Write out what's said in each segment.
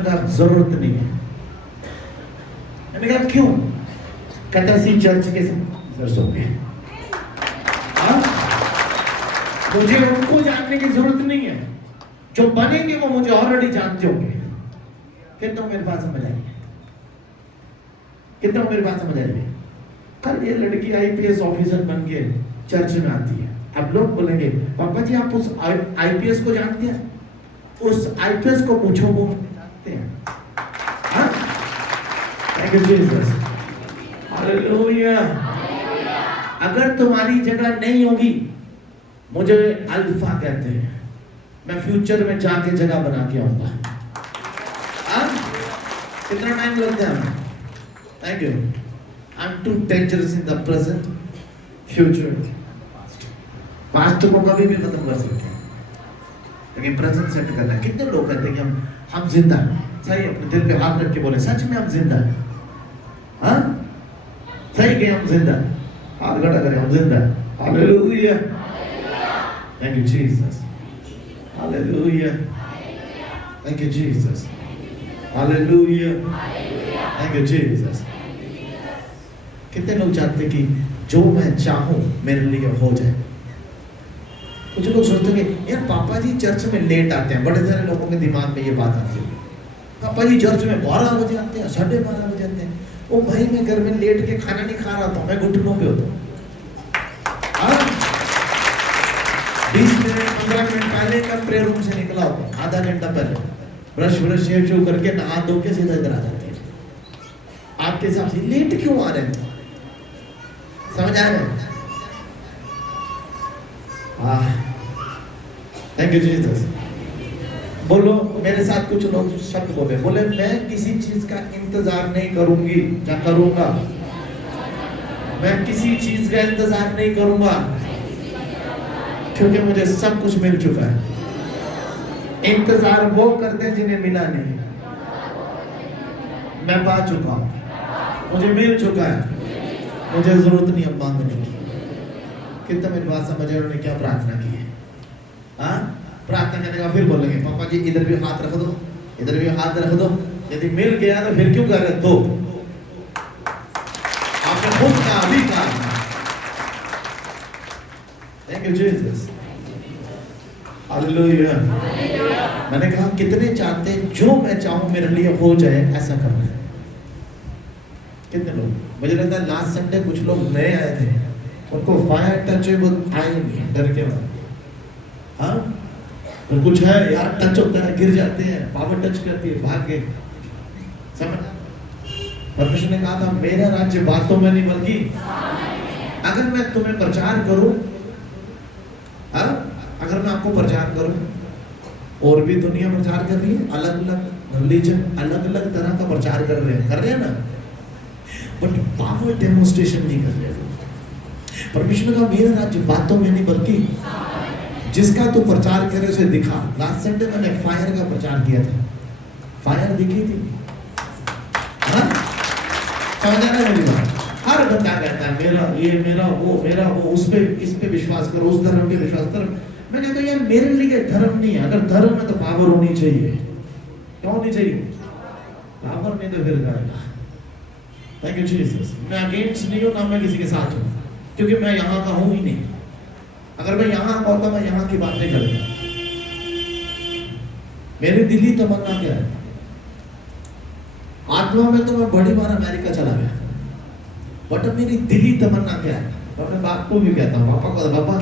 ने कहा जरूरत नहीं है। मैंने कहा क्यों? कहता सी चर्च के सर होंगे, मुझे उनको जानने की जरूरत नहीं है, जो बनेंगे वो मुझे ऑलरेडी जानते होंगे। कितना मेरे पास समझ आई? कितना मेरे पास समझ आई? कल ये लड़की आईपीएस ऑफिसर बन के चर्च में आती है। अब लोग बोलेंगे पापा जी आप उस आईपीएस को जानते हैं? उस आईपीएस को पूछो, वो जानते हैं। Thank you Jesus, hallelujah. अगर तुम्हारी जगह नहीं होगी, मुझे अल्फा कहते हैं, मैं फ्यूचर में जाके जगह बना के आऊंगा। कितना टाइम लगता है? Thank you. I am too dangerous in the present, future, past को कभी भी खत्म कर सकते हैं, लेकिन प्रेजेंट सेट करना है। कितने लोग कहते हैं कि हम जिंदा हैं? सही, अपने दिल पे हाथ रख के बोले सच में हम जिंदा हैं? हाँ सही कि हम जिंदा हैं? हाथ खड़ा करें, हम जिंदा हैं। Hallelujah, thank you Jesus, hallelujah, thank you Jesus, hallelujah, thank you Jesus. कितने लोग चाहते कि जो मैं चाहूं मेरे लिए हो जाए? कुछ लोग सोचते हैं यार पापा जी चर्च में लेट आते हैं। बड़े सारे लोगों के दिमाग में ये बात आती है, पापा जी चर्च में 12 बजे आते हैं, 12:30 बजे आते हैं। ओ भाई मैं घर में लेट के खाना नहीं खा रहा था, मैं घुटनों पे होता हूँ। 20 मिनट 15 मिनट पहले का प्रेयर रूम से निकला होता, आधा घंटा पहले ब्रश शेव करके नहा धो के सीधा इधर आ जाते हैं। आपके हिसाब से लेट क्यों आ रहे हैं? समझ आ रहे हैं? Thank you Jesus. बोलो मेरे साथ, कुछ लोग शब्द बोले, मैं किसी चीज का इंतजार नहीं करूंगी या करूंगा। मैं किसी चीज का इंतजार नहीं करूंगा, क्योंकि मुझे सब कुछ मिल चुका है। इंतजार वो करते हैं जिन्हें मिला नहीं, मैं पा चुका हूं, मुझे मिल चुका है, मुझे जरूरत नहीं अब मांगने की। कितना मेरी बात समझे? उन्होंने क्या प्रार्थना की है? हाँ, प्रार्थना करने का फिर बोलेंगे पापा जी इधर भी हाथ रख दो, इधर भी हाथ रख दो। यदि मिल गया तो फिर क्यों कर रहे? दो, आपने खुद का अभी कहा। Thank you Jesus, hallelujah. मैंने कहा कितने चाहते जो मैं चाहूं मेरे लिए हो जाए, ऐसा करना है। कितने लोग? मुझे लगता है लास्ट संडे कुछ लोग नए आए थे, उनको फायर टच वो आए नहीं, डर के बाद। हाँ, तो कुछ है यार, टच होता है गिर जाते हैं, पावर टच करती है, भाग गए। समझ? परमेश्वर ने कहा था मेरा राज्य बातों में नहीं बल्कि, अगर मैं तुम्हें प्रचार करूं, अगर मैं आपको प्रचार करूं, और भी दुनिया प्रचार कर रही है, अलग अलग रिलीजन अलग अलग तरह का प्रचार कर रहे हैं ना, बट पावर डेमोन्स्ट्रेशन नहीं कर रहे। परमेश्वर का मेरा राज्य बातों में नहीं बल्कि, जिसका तू प्रचार करे उसे दिखा। लास्ट संडे मैंने फायर का प्रचार किया था, फायर दिखी थी। समझ आ रहा है मेरी बात? हर बंदा कहता है मेरा ये, मेरा वो, उस पे इस पे विश्वास करो, उस धर्म पे विश्वास करो। मैं कहता हूँ यार मेरे लिए धर्म नहीं है, अगर धर्म है तो पावर होनी चाहिए। क्यों होनी चाहिए? पावर नहीं तो फिर करेगा। Thank you Jesus. मैं अगेंस्ट नहीं हूँ, ना मैं किसी के साथ हूँ, क्योंकि मैं यहाँ का हूँ ही नहीं। अगर मैं यहाँ का होता मैं यहाँ की बात नहीं करता। मेरी दिली तमन्ना क्या है? आत्मा में तो मैं बड़ी बार अमेरिका चला गया, बट मेरी दिली तमन्ना क्या है? तो अपने बाप को भी कहता हूँ, पापा को, पापा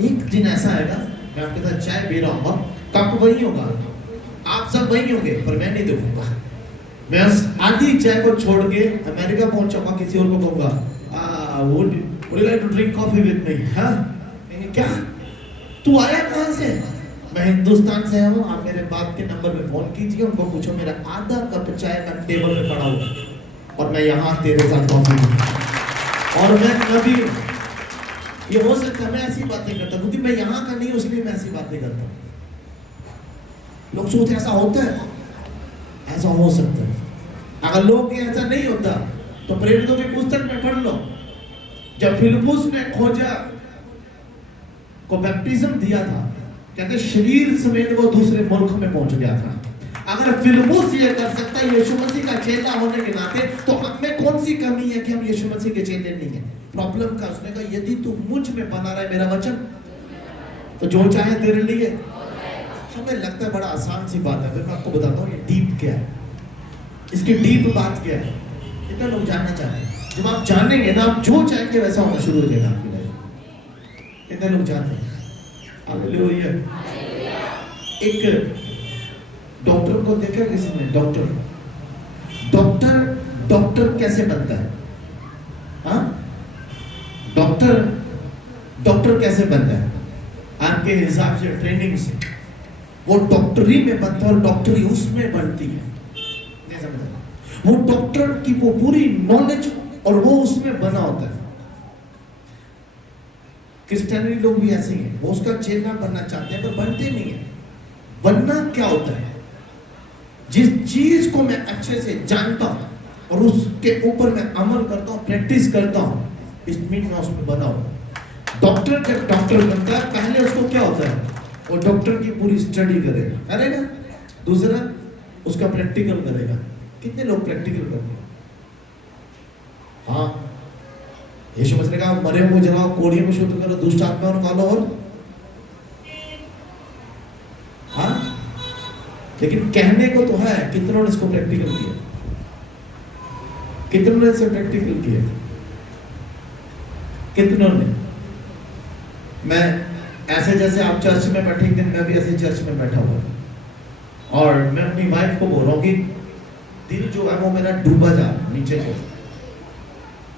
एक दिन ऐसा आएगा मैं आपके साथ चाय पी रहा हूँ, कप वही होगा, आप सब वही होंगे, पर मैं नहीं देखूंगा। मैं आधी चाय को छोड़ के अमेरिका पहुंचूंगा, किसी और को कहूंगा would you like to drink coffee with me? हाँ, क्या तू आया कहां से? मैं हिंदुस्तान से हूँ, आप मेरे बाप के नंबर पे फोन कीजिए, उनको पूछो मेरा आधा कप चाय का टेबल पे पड़ा हुआ और मैं यहाँ तेरे साथ कॉफी और मैं कभी, ये हो सकता है मैं ऐसी बातें करता हूँ क्योंकि मैं यहाँ का नहीं, उसलिए मैं ऐसी बातें करता हूँ। लोग सोचते ऐसा होता है, ऐसा हो सकता है। अगर लोग ऐसा नहीं होता तो प्रेरितों की पुस्तक में पढ़ लो, जब फिलिपुस ने खोजा को बैप्टिज्म दिया था, कहते शरीर समेत वो दूसरे मुल्क में पहुंच गया था। अगर फिलिप्पुस ये कर सकता है यीशु मसीह का चेला होने के नाते, तो हम में कौन सी कमी है कि हम यीशु मसीह के चेले नहीं है? प्रॉब्लम का उसने कहा यदि तू मुझ में बना रहा है मेरा वचन, तो जो चाहे तेरे लिए। हमें लगता है बड़ा आसान सी बात है, फिर मैं आपको बताता हूँ ये डीप क्या है, इसकी डीप बात क्या है। कितने लोग जानना चाहते हैं? जब आप जानेंगे ना, आप जो चाहेंगे वैसा होना शुरू हो जाएगा आपकी लाइफ। कितने लोग जानते हैं? हालेलुया। एक डॉक्टर को देखा किसी ने? डॉक्टर कैसे बनता है? हाँ, डॉक्टर कैसे बनता है? आपके हिसाब से ट्रेनिंग से वो डॉक्टरी में बनता है और डॉक्टरी उसमें बनती है। नहीं समझ? वो डॉक्टर की वो पूरी नॉलेज और वो उसमें बना होता है। क्रिश्चियनिटी लोग भी ऐसे ही हैं, वो उसका चेला बनना चाहते हैं पर बनते नहीं है। बनना क्या होता है? जिस चीज को मैं अच्छे से जानता हूं और उसके ऊपर मैं अमल करता हूं, प्रैक्टिस करता हूं, इस मीन मैं उसमें बना हूं। डॉक्टर जब डॉक्टर बनता है, पहले उसको क्या होता है? वो डॉक्टर की पूरी स्टडी करेगा। दूसरा उसका प्रैक्टिकल करेगा। कितने लोग प्रैक्टिकल करते हैं? हाँ, यीशु मसीह ने कहा मरे हुए जलाओ, कोढ़ियों को शुद्ध करो, दुष्ट आत्मा निकालो, और हाँ, लेकिन कहने को तो है, कितनों ने इसको प्रैक्टिकल किया? कितनों ने इसे प्रैक्टिकल किया? कितनों ने? मैं ऐसे जैसे आप चर्च में बैठे, एक दिन मैं भी ऐसे चर्च में बैठा हुआ और मैं अपनी वाइफ को बोल रहा हूँ कि दिल जो है वो मेरा डूबा जा रहा नीचे को,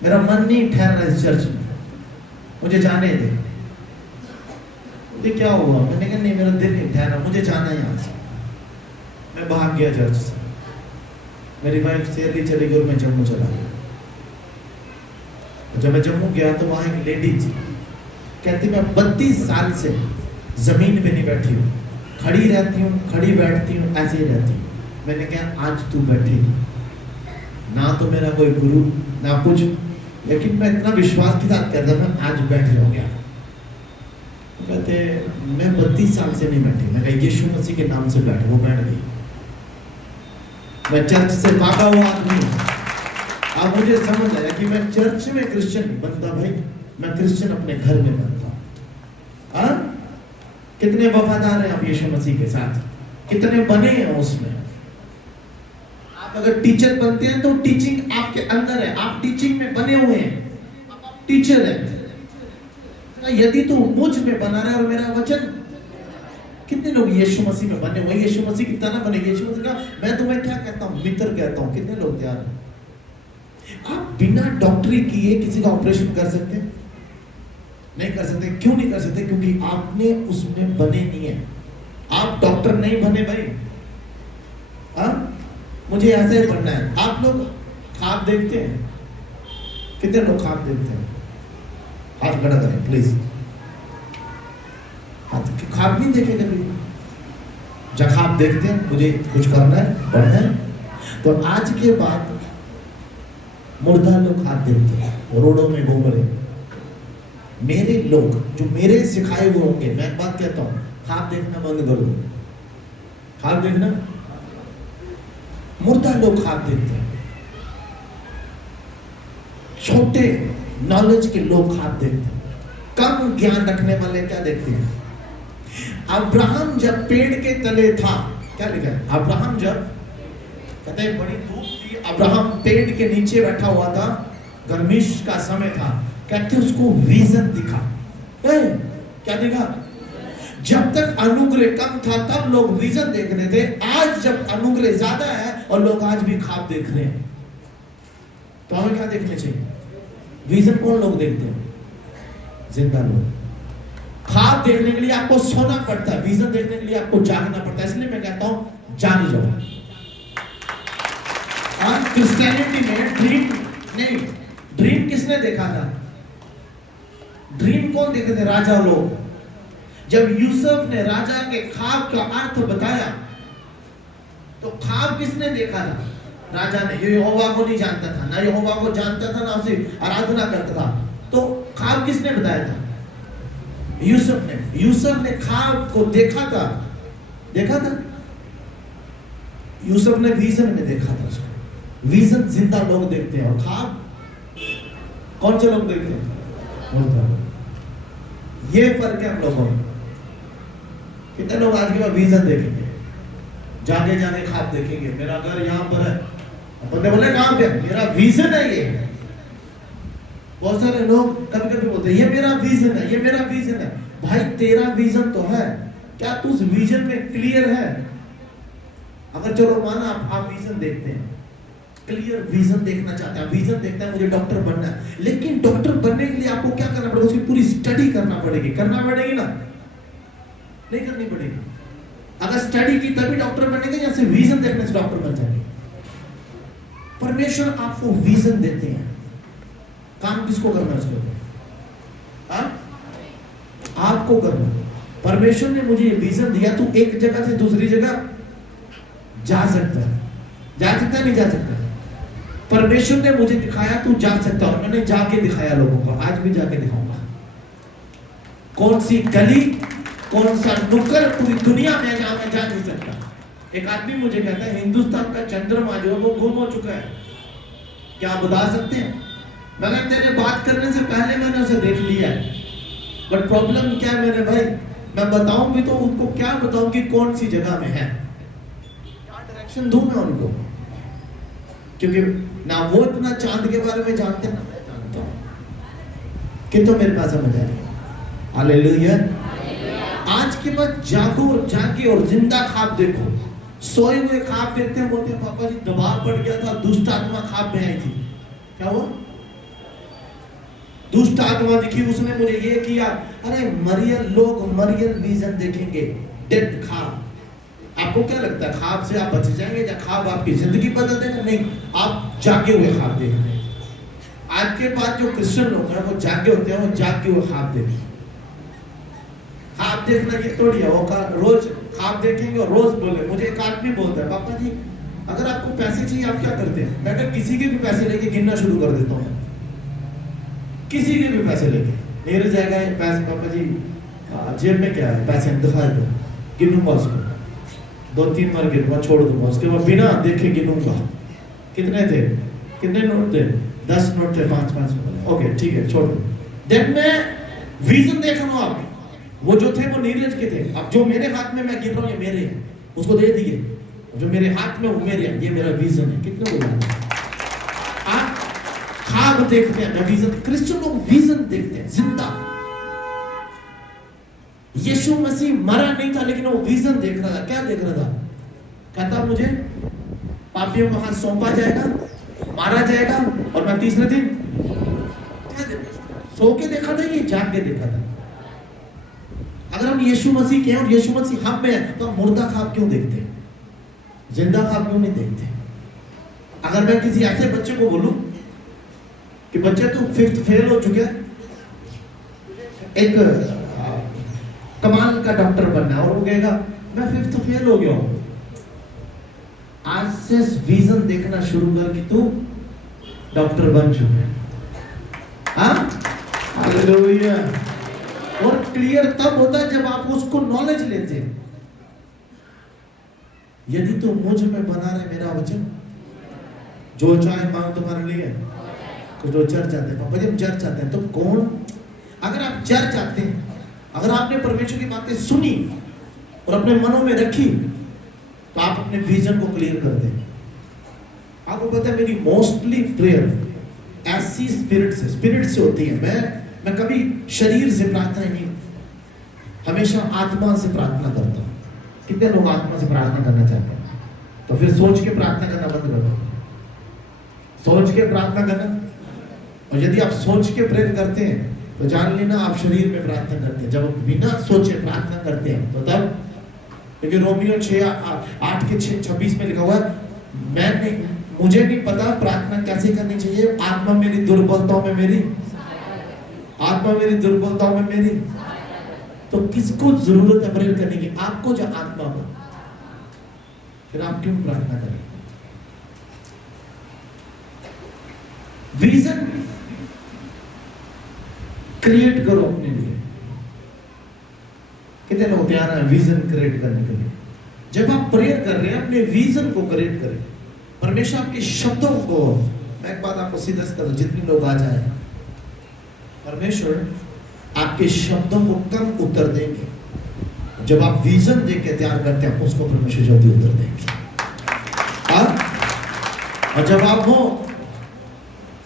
मेरा मन नहीं ठहर रहा इस चर्च में, मुझे जाने दे। मुझे क्या हुआ? मैंने कहा नहीं, मेरा दिल नहीं ठहरा, मुझे जाना है यहाँ से। मैं भाग गया चर्च से। मेरी वाइफ शेरली चली गई और मैं जम्मू चला गया। जब मैं जम्मू गया तो वहां एक लेडी थी, कहती मैं 32 साल से जमीन पे नहीं बैठी हूँ, खड़ी रहती हूँ, खड़ी बैठती हूँ, ऐसे ही रहती हूँ। मैंने कहा आज तू बैठी, ना तो मेरा कोई गुरु ना कुछ, लेकिन मैं इतना विश्वास के साथ करता मैं आज बैठ हो गया। कहते मैं 32 साल से नहीं बैठी। मैं कहा यीशु मसीह के नाम से बैठ। वो बैठ गई। मैं चर्च से भागा हुआ आदमी हूँ। अब मुझे समझ आया कि मैं चर्च में क्रिश्चियन नहीं बनता भाई, मैं क्रिश्चियन अपने घर में बनता। हाँ, कितने वफादार हैं आप यीशु मसीह के साथ? कितने बने हैं उसमें? आप अगर टीचर बनते हैं तो टीचिंग आपके अंदर है, आप टीचिंग में बने हुए हैं, आप टीचर हैं। यदि तू मुझ में बना रहा है और मेरा वचन, कितने लोग यीशु मसीह में बने हुए? यीशु मसीह की तरह बने। यीशु मसीह का मैं तुम्हें क्या कहता हूँ? मित्र कहता हूँ। कितने लोग तैयार हैं? आप बिना डॉक्टरी किए किसी का ऑपरेशन कर सकते हैं? नहीं कर सकते। क्यों नहीं कर सकते? क्योंकि आपने उसमें बने नहीं है। आप डॉक्टर नहीं बने भाई। हाँ, मुझे ऐसे ही बनना है। आप लोग ख्वाब देखते हैं? कितने लोग ख्वाब देखते हैं? हाथ खड़ा करें प्लीज। ख्वाब नहीं देखे कभी? जब ख्वाब देखते हैं मुझे कुछ करना है, बढ़ना है, तो आज के बाद मुर्दा लोग ख्वाब देखते हैं, रोडों में घूम रहे। मेरे लोग जो मेरे सिखाए हुए होंगे, मैं एक बात कहता हूँ, ख्वाब देखना बंद कर दो। ख्वाब देखना, मुर्दा लोग ख्वाब देखते हैं। छोटे नॉलेज के लोग ख्वाब देखते हैं। कम ज्ञान रखने वाले क्या देखते हैं? अब्राहम जब पेड़ के तले था, क्या लिखा है? अब्राहम जब, कहते हैं बड़ी धूप थी, अब्राहम पेड़ के नीचे बैठा हुआ था, गर्मिश का समय था, कहते उसको विजन दिखा। क्या दिखा? जब तक अनुग्रह कम था तब लोग विजन देख रहे थे, आज जब अनुग्रह ज्यादा है और लोग आज भी ख्वाब देख रहे हैं, तो हमें क्या देखने चाहिए? विजन कौन लोग देखते हैं? जिंदा लोग। ख्वाब देखने के लिए आपको सोना पड़ता है, विजन देखने के लिए आपको जागना पड़ता है। इसलिए मैं कहता हूं जाग जाओ। आज क्रिश्चियनिटी में ड्रीम नहीं, ड्रीम किसने देखा था? ड्रीम कौन देखे थे? राजा लोग। जब यूसुफ ने राजा के ख्वाब का अर्थ बताया तो ख्वाब किसने देखा था? राजा ने। यहोवा को नहीं जानता था, ना यहोवा को जानता था, ना उसे आराधना करता था, तो ख्वाब किसने बताया था? यूसुफ ने। यूसुफ ने ख्वाब को देखा था, देखा था। यूसुफ ने विजन में देखा था उसको। विजन जिंदा लोग देखते हैं और ख्वाब कौन से लोग देखते हैं? मुर्दा लोग। ये फर्क है हम लोगों में। कितने लोग आज के बाद विजन देखेंगे, जागे जागे ख्वाब देखेंगे, मेरा घर यहाँ पर है, बंदे बोले कहाँ पे? मेरा विजन है ये। बहुत सारे लोग कभी कभी बोलते हैं ये मेरा विजन है, ये मेरा विजन है। भाई तेरा विजन तो है, क्या तू उस विजन में क्लियर है? अगर चलो माना आप विजन देखते हैं, क्लियर विजन देखना चाहते हैं, विजन देखते हैं मुझे डॉक्टर बनना है, लेकिन डॉक्टर बनने के लिए आपको क्या करना पड़ेगा? उसकी पूरी स्टडी करना पड़ेगी। करना पड़ेगी ना? नहीं करनी पड़ेगी। अगर स्टडी की तभी डॉक्टर बनेंगे या सिर्फ विजन देखने से डॉक्टर बन जाएंगे? परमेश्वर आपको विजन देते हैं, काम किसको करना है उसको? आपको करना। परमेश्वर ने मुझे विजन दिया, तू एक जगह से दूसरी जगह जा सकता है। जा सकता है नहीं जा सकता? परमेश्वर ने मुझे दिखाया तू जा सकता है, और मैंने जाके दिखाया लोगों को, आज भी जाके दिखाऊंगा। कौन सी गली, कौन सा नुक्कड़ पूरी दुनिया में जहां मैं जा नहीं सकता। एक आदमी मुझे कहता है हिंदुस्तान का चंद्रमा जो है वो गुम हो चुका है, क्या आप बता सकते हैं? मगर तेरे बात करने से पहले मैंने उसे देख लिया है। बट प्रॉब्लम क्या है मेरे भाई, मैं बताऊं भी तो उनको क्या बताऊं कि कौन सी जगह में है, क्या डायरेक्शन दूं मैं उनको? क्योंकि ना वो इतना चांद के बारे में जानते ना मैं जानता हूं। किंतु मेरे पास समझ आ रही है। हालेलुया। आज के बाद जागो और जागे और जिंदा ख्वाब देखो। सोए हुए ख्वाब देखते हैं, बोलते हैं पापा जी दबाव बढ़ गया था, दुष्ट आत्मा ख्वाब में आई थी। क्या हुआ? दुष्ट आत्मा दिखी, उसने मुझे ये किया। अरे मरियल लोग मरियल विजन देखेंगे, डेड ख्वाब। आपको क्या लगता है ख्वाब से आप बच जाएंगे या ख्वाब आपकी जिंदगी बदल देगा? नहीं, आप जागे हुए ख्वाब देखेंगे। आज के बाद जो क्रिश्चियन लोग हैं वो जागे होते हैं, वो जागे हुए ख्वाब देखेंगे। ख्वाब देखना ये थोड़ी है, वो रोज ख्वाब देखेंगे और रोज बोले। मुझे एक आदमी बोलता है पापा जी अगर आपको पैसे चाहिए आप क्या करते हैं? मैं अगर किसी के भी पैसे लेके गिनना शुरू कर देता हूँ, किसी के भी पैसे लेके मेरे जाएगा पैसे, पापा जी जेब में क्या है, पैसे दिखा दो, गिनूंगा उसको, 2-3 बार गिनूंगा, छोड़ दूंगा, उसके बाद बिना देखे गिनूंगा कितने थे, कितने नोट थे, 10 नोट थे, 5-5, ओके ठीक है छोड़ दो। देन मैं विजन देख रहा हूँ, आप वो जो थे वो नीरज के थे, अब जो मेरे हाथ में मैं गिन रहा हूँ ये मेरे हैं, उसको दे दिए, जो मेरे हाथ में वो मेरे हैं, ये मेरा विजन है। कितने बोला? आप ख्वाब देखते हैं, मैं विजन। क्रिश्चियन लोग विजन देखते हैं जिंदा। यीशु मसीह मरा नहीं था लेकिन वो विजन देख रहा था। क्या देख रहा था? कहता मुझे पापियों को हाथ सौंपा जाएगा, मारा जाएगा और मैं तीसरे दिन सो के देखा था, ये जाग के देखा था। अगर हम यीशु मसीह के हैं और यीशु मसीह हम में है तो हम मुर्दा ख्वाब क्यों देखते हैं, जिंदा ख्वाब क्यों नहीं देखते? अगर मैं किसी ऐसे बच्चे को बोलूं कि बच्चे तू 5th फेल हो चुके हैं, एक कमाल का डॉक्टर बनना है, और वो कहेगा मैं 5th फेल हो गया हूं, आज से विजन देखना शुरू कर कि तू डॉक्टर बन चुका है। हालेलुया। और क्लियर तब होता है जब आप उसको नॉलेज लेते हैं। यदि तू मुझ में बना रहे मेरा वचन, जो चाहे मांग तुम्हारे लिए, तो जो चर्च आते हैं, पापा जी हम चर्च आते हैं, तो कौन, अगर आप चर्च आते हैं, अगर आपने परमेश्वर की बातें सुनी और अपने मनों में रखी, तो आप अपने विजन को क्लियर कर दें। आपको पता है मेरी मोस्टली प्रेयर ऐसी स्पिरिट से होती है। मैं कभी शरीर से प्रार्थना नहीं, हमेशा आत्मा से प्रार्थना करता हूँ। कितने लोग आत्मा से प्रार्थना करना चाहते हैं? तो फिर सोच के प्रार्थना करना बंद कर दो, सोच के प्रार्थना करना। और यदि आप सोच के प्रेयर करते हैं तो जान लेना आप शरीर में प्रार्थना करते हैं। जब बिना सोचे प्रार्थना करते हैं तो तब, क्योंकि रोमियो 6:8-26 में लिखा हुआ है, मुझे नहीं पता प्रार्थना कैसे करनी चाहिए, आत्मा मेरी दुर्बलताओं में मेरी, आत्मा मेरी दुर्बलताओं में मेरी। तो किसको जरूरत है प्रेयर करने की? आपको या आत्मा को? फिर आप क्यों प्रार्थना करें? विजन क्रिएट करो अपने लिए। कितने लोग तैयार हैं विजन क्रिएट करने के लिए? जब आप प्रेयर कर रहे हैं अपने विजन को करेक्ट करें। परमेश्वर आपके शब्दों को, मैं एक बात आपको सीधा सीधा, जितने लोग आ जाए, परमेश्वर आपके शब्दों को कम उत्तर देंगे। जब आप विजन देख के तैयार करते हैं उसको परमेश्वर जल्दी उत्तर देंगे। और जब आप वो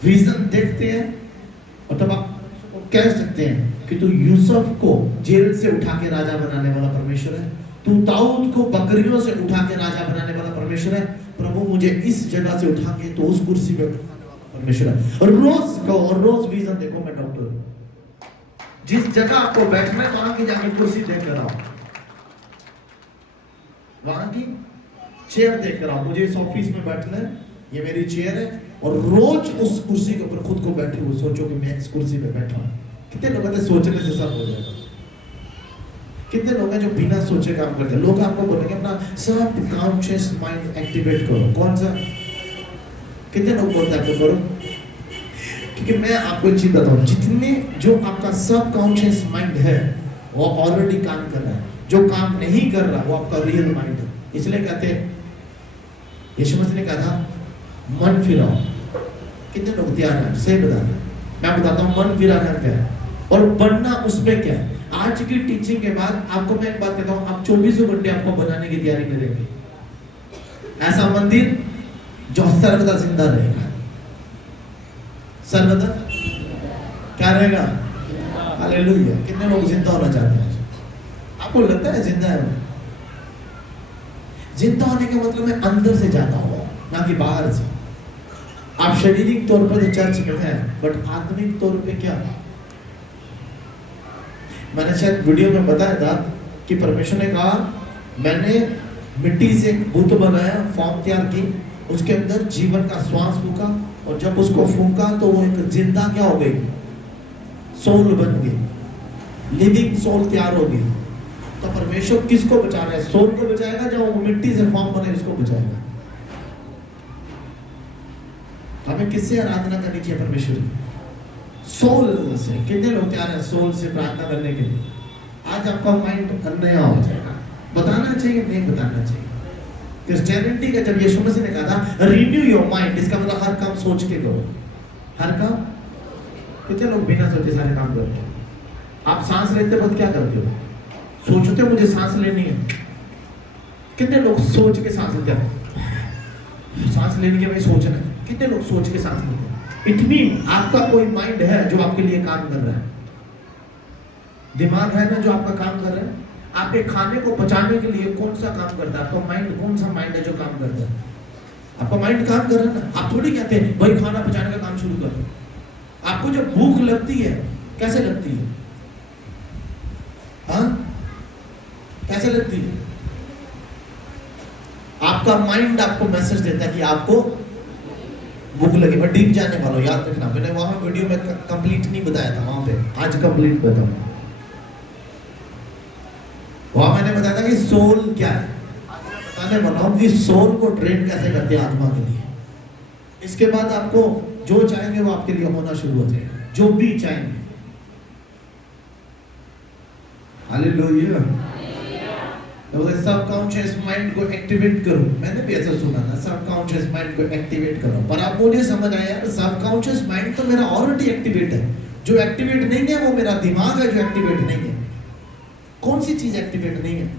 विजन देखते हैं और तब आप कह सकते हैं कि तू यूसुफ को जेल से उठा के राजा बनाने वाला परमेश्वर है, तू दाऊद को बकरियों से उठा के राजा बनाने वाला परमेश्वर है, प्रभु मुझे इस जगह से उठा के तो उस कुर्सी पे परमेश्वर है। और रोज को और रोज विजन देखो। मैं डॉक्टर हूं, जिस जगह आपको बैठना है वहां की जाके कुर्सी देख कर आओ, वहां की चेयर देख कर आओ। मुझे इस ऑफिस में बैठना है, ये मेरी चेयर है, और रोज उस कुर्सी के ऊपर खुद को बैठे हुए सोचो कि मैं इस कुर्सी पे बैठा हूं। कितने लोग कहते सोचने से सब हो जाएगा? कितने लोग हैं जो बिना सोचे काम करते हैं? लोग आपको बोलेंगे अपना सब कॉन्शियस माइंड एक्टिवेट करो। कौन सा? कितने लोग बोलते हैं करो? क्योंकि मैं आपको एक चीज बताऊं, जितने जो आपका सब कॉन्शियस माइंड है वो ऑलरेडी काम कर रहा है, जो काम नहीं कर रहा वो आपका रियल माइंड है। इसलिए कहते हैं, यीशु मसीह ने कहा था मन फिराओ। कितने लोग तैयार हैं? सही बता रहे। मैं बताता हूँ मन फिराना क्या है और बनना उसमें क्या है। आज की टीचिंग के बाद आपको मैं एक बात कहता हूँ, आप 24 घंटे आपको बनाने की तैयारी में रहेंगे ऐसा मंदिर जो सर्वदा जिंदा रहेगा। सर्वदा क्या रहेगा? हालेलुया। कितने लोग जिंदा होना चाहते हैं? आपको लगता है जिंदा है? जिंदा होने का मतलब है अंदर से जाना हो, ना कि बाहर से। आप शारीरिक तौर पर तो चर्च में हैं, बट आत्मिक तौर पे क्या? मैंने शायद वीडियो में बताया था कि परमेश्वर ने कहा मैंने मिट्टी से एक बुत बनाया, फॉर्म तैयार की, उसके अंदर जीवन का श्वास फूका, और जब उसको फूका तो वो एक जिंदा क्या हो गई? सोल बन गई, लिविंग सोल तैयार हो गई। तो परमेश्वर किसको बचा रहा है? सोल को बचाएगा, जो वो मिट्टी से फॉर्म बने उसको बचाएगा। हमें किससे आराधना करनी चाहिए? परमेश्वर की। सोल से। कितने लोग तैयार हैं सोल से प्रार्थना करने के लिए? आज आपका माइंड नया हो जाएगा। बताना चाहिए नहीं बताना चाहिए? क्रिश्चियनिटी का जब यीशु मसीह ने कहा था रिन्यू योर माइंड, इसका मतलब हर काम सोच के करो। हर काम। कितने लोग बिना सोचे सारे काम करते हैं? आप सांस लेते वक्त क्या करते हो? सोचते हो मुझे सांस लेनी है? कितने लोग सोच के सांस लेते हैं? सांस लेने के बाद सोचना है। कितने लोग सोच के सांस लेते हैं? इट मीन आपका कोई माइंड है जो आपके लिए काम कर रहा है। दिमाग है ना जो आपका काम कर रहा है। आपके खाने को पचाने के लिए कौन सा काम करता है? आपका माइंड। कौन सा माइंड है जो काम करता है? आपका माइंड काम कर रहा है ना। आप थोड़ी कहते हैं भाई खाना पचाने का काम शुरू कर दो। आपको जब भूख लगती है कैसे लगती है? हाँ, कैसे लगती है? आपका माइंड आपको मैसेज देता है कि आपको भूख लगी। मैं डीप जाने वाला हूं, याद रखना। मैंने वहां वीडियो में कंप्लीट नहीं बताया था, वहां पे आज कंप्लीट बताऊंगा। वहां मैंने बताया था कि सोल क्या है। आज मैं बताने वाला हूं कि सोल को ट्रेन कैसे करते हैं आत्मा के लिए। इसके बाद आपको जो चाहेंगे वो आपके लिए होना शुरू हो जाएगा, जो भी चाहेंगे। हालेलुया। सबकॉन्शियस माइंड को एक्टिवेट करो। मैंने भी ऐसा सुना था, सबकॉन्शियस माइंड को एक्टिवेट करो। पर आप मुझे समझ आया यार, सबकॉन्शियस माइंड तो मेरा ऑलरेडी एक्टिवेट है। जो एक्टिवेट नहीं है वो मेरा दिमाग है जो एक्टिवेट नहीं है। कौन सी चीज एक्टिवेट नहीं है?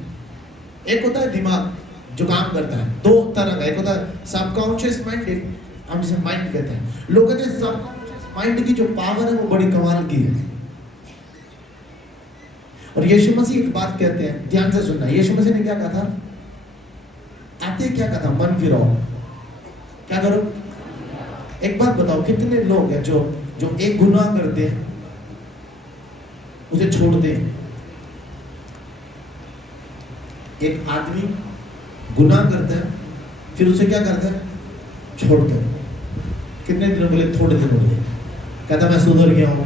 एक होता है दिमाग जो काम करता है, दो तरह का। एक होता है सबकॉन्शियस माइंड, हम जिसे माइंड कहते हैं। लोग कहते हैं सबकॉन्शियस माइंड की जो पावर है वो बड़ी कमाल की है। और यीशु मसीह एक बात कहते हैं, ध्यान से सुनना। यीशु मसीह ने क्या कहा था? आते क्या कहा था? मन फिराओ। क्या करो? एक बात बताओ, कितने लोग हैं जो एक गुनाह करते हैं उसे छोड़ते हैं? एक आदमी गुनाह करता है फिर उसे क्या करता है? छोड़ता है। कितने दिनों के लिए? थोड़े दिनों के लिए। कहता मैं सुधर गया हूँ,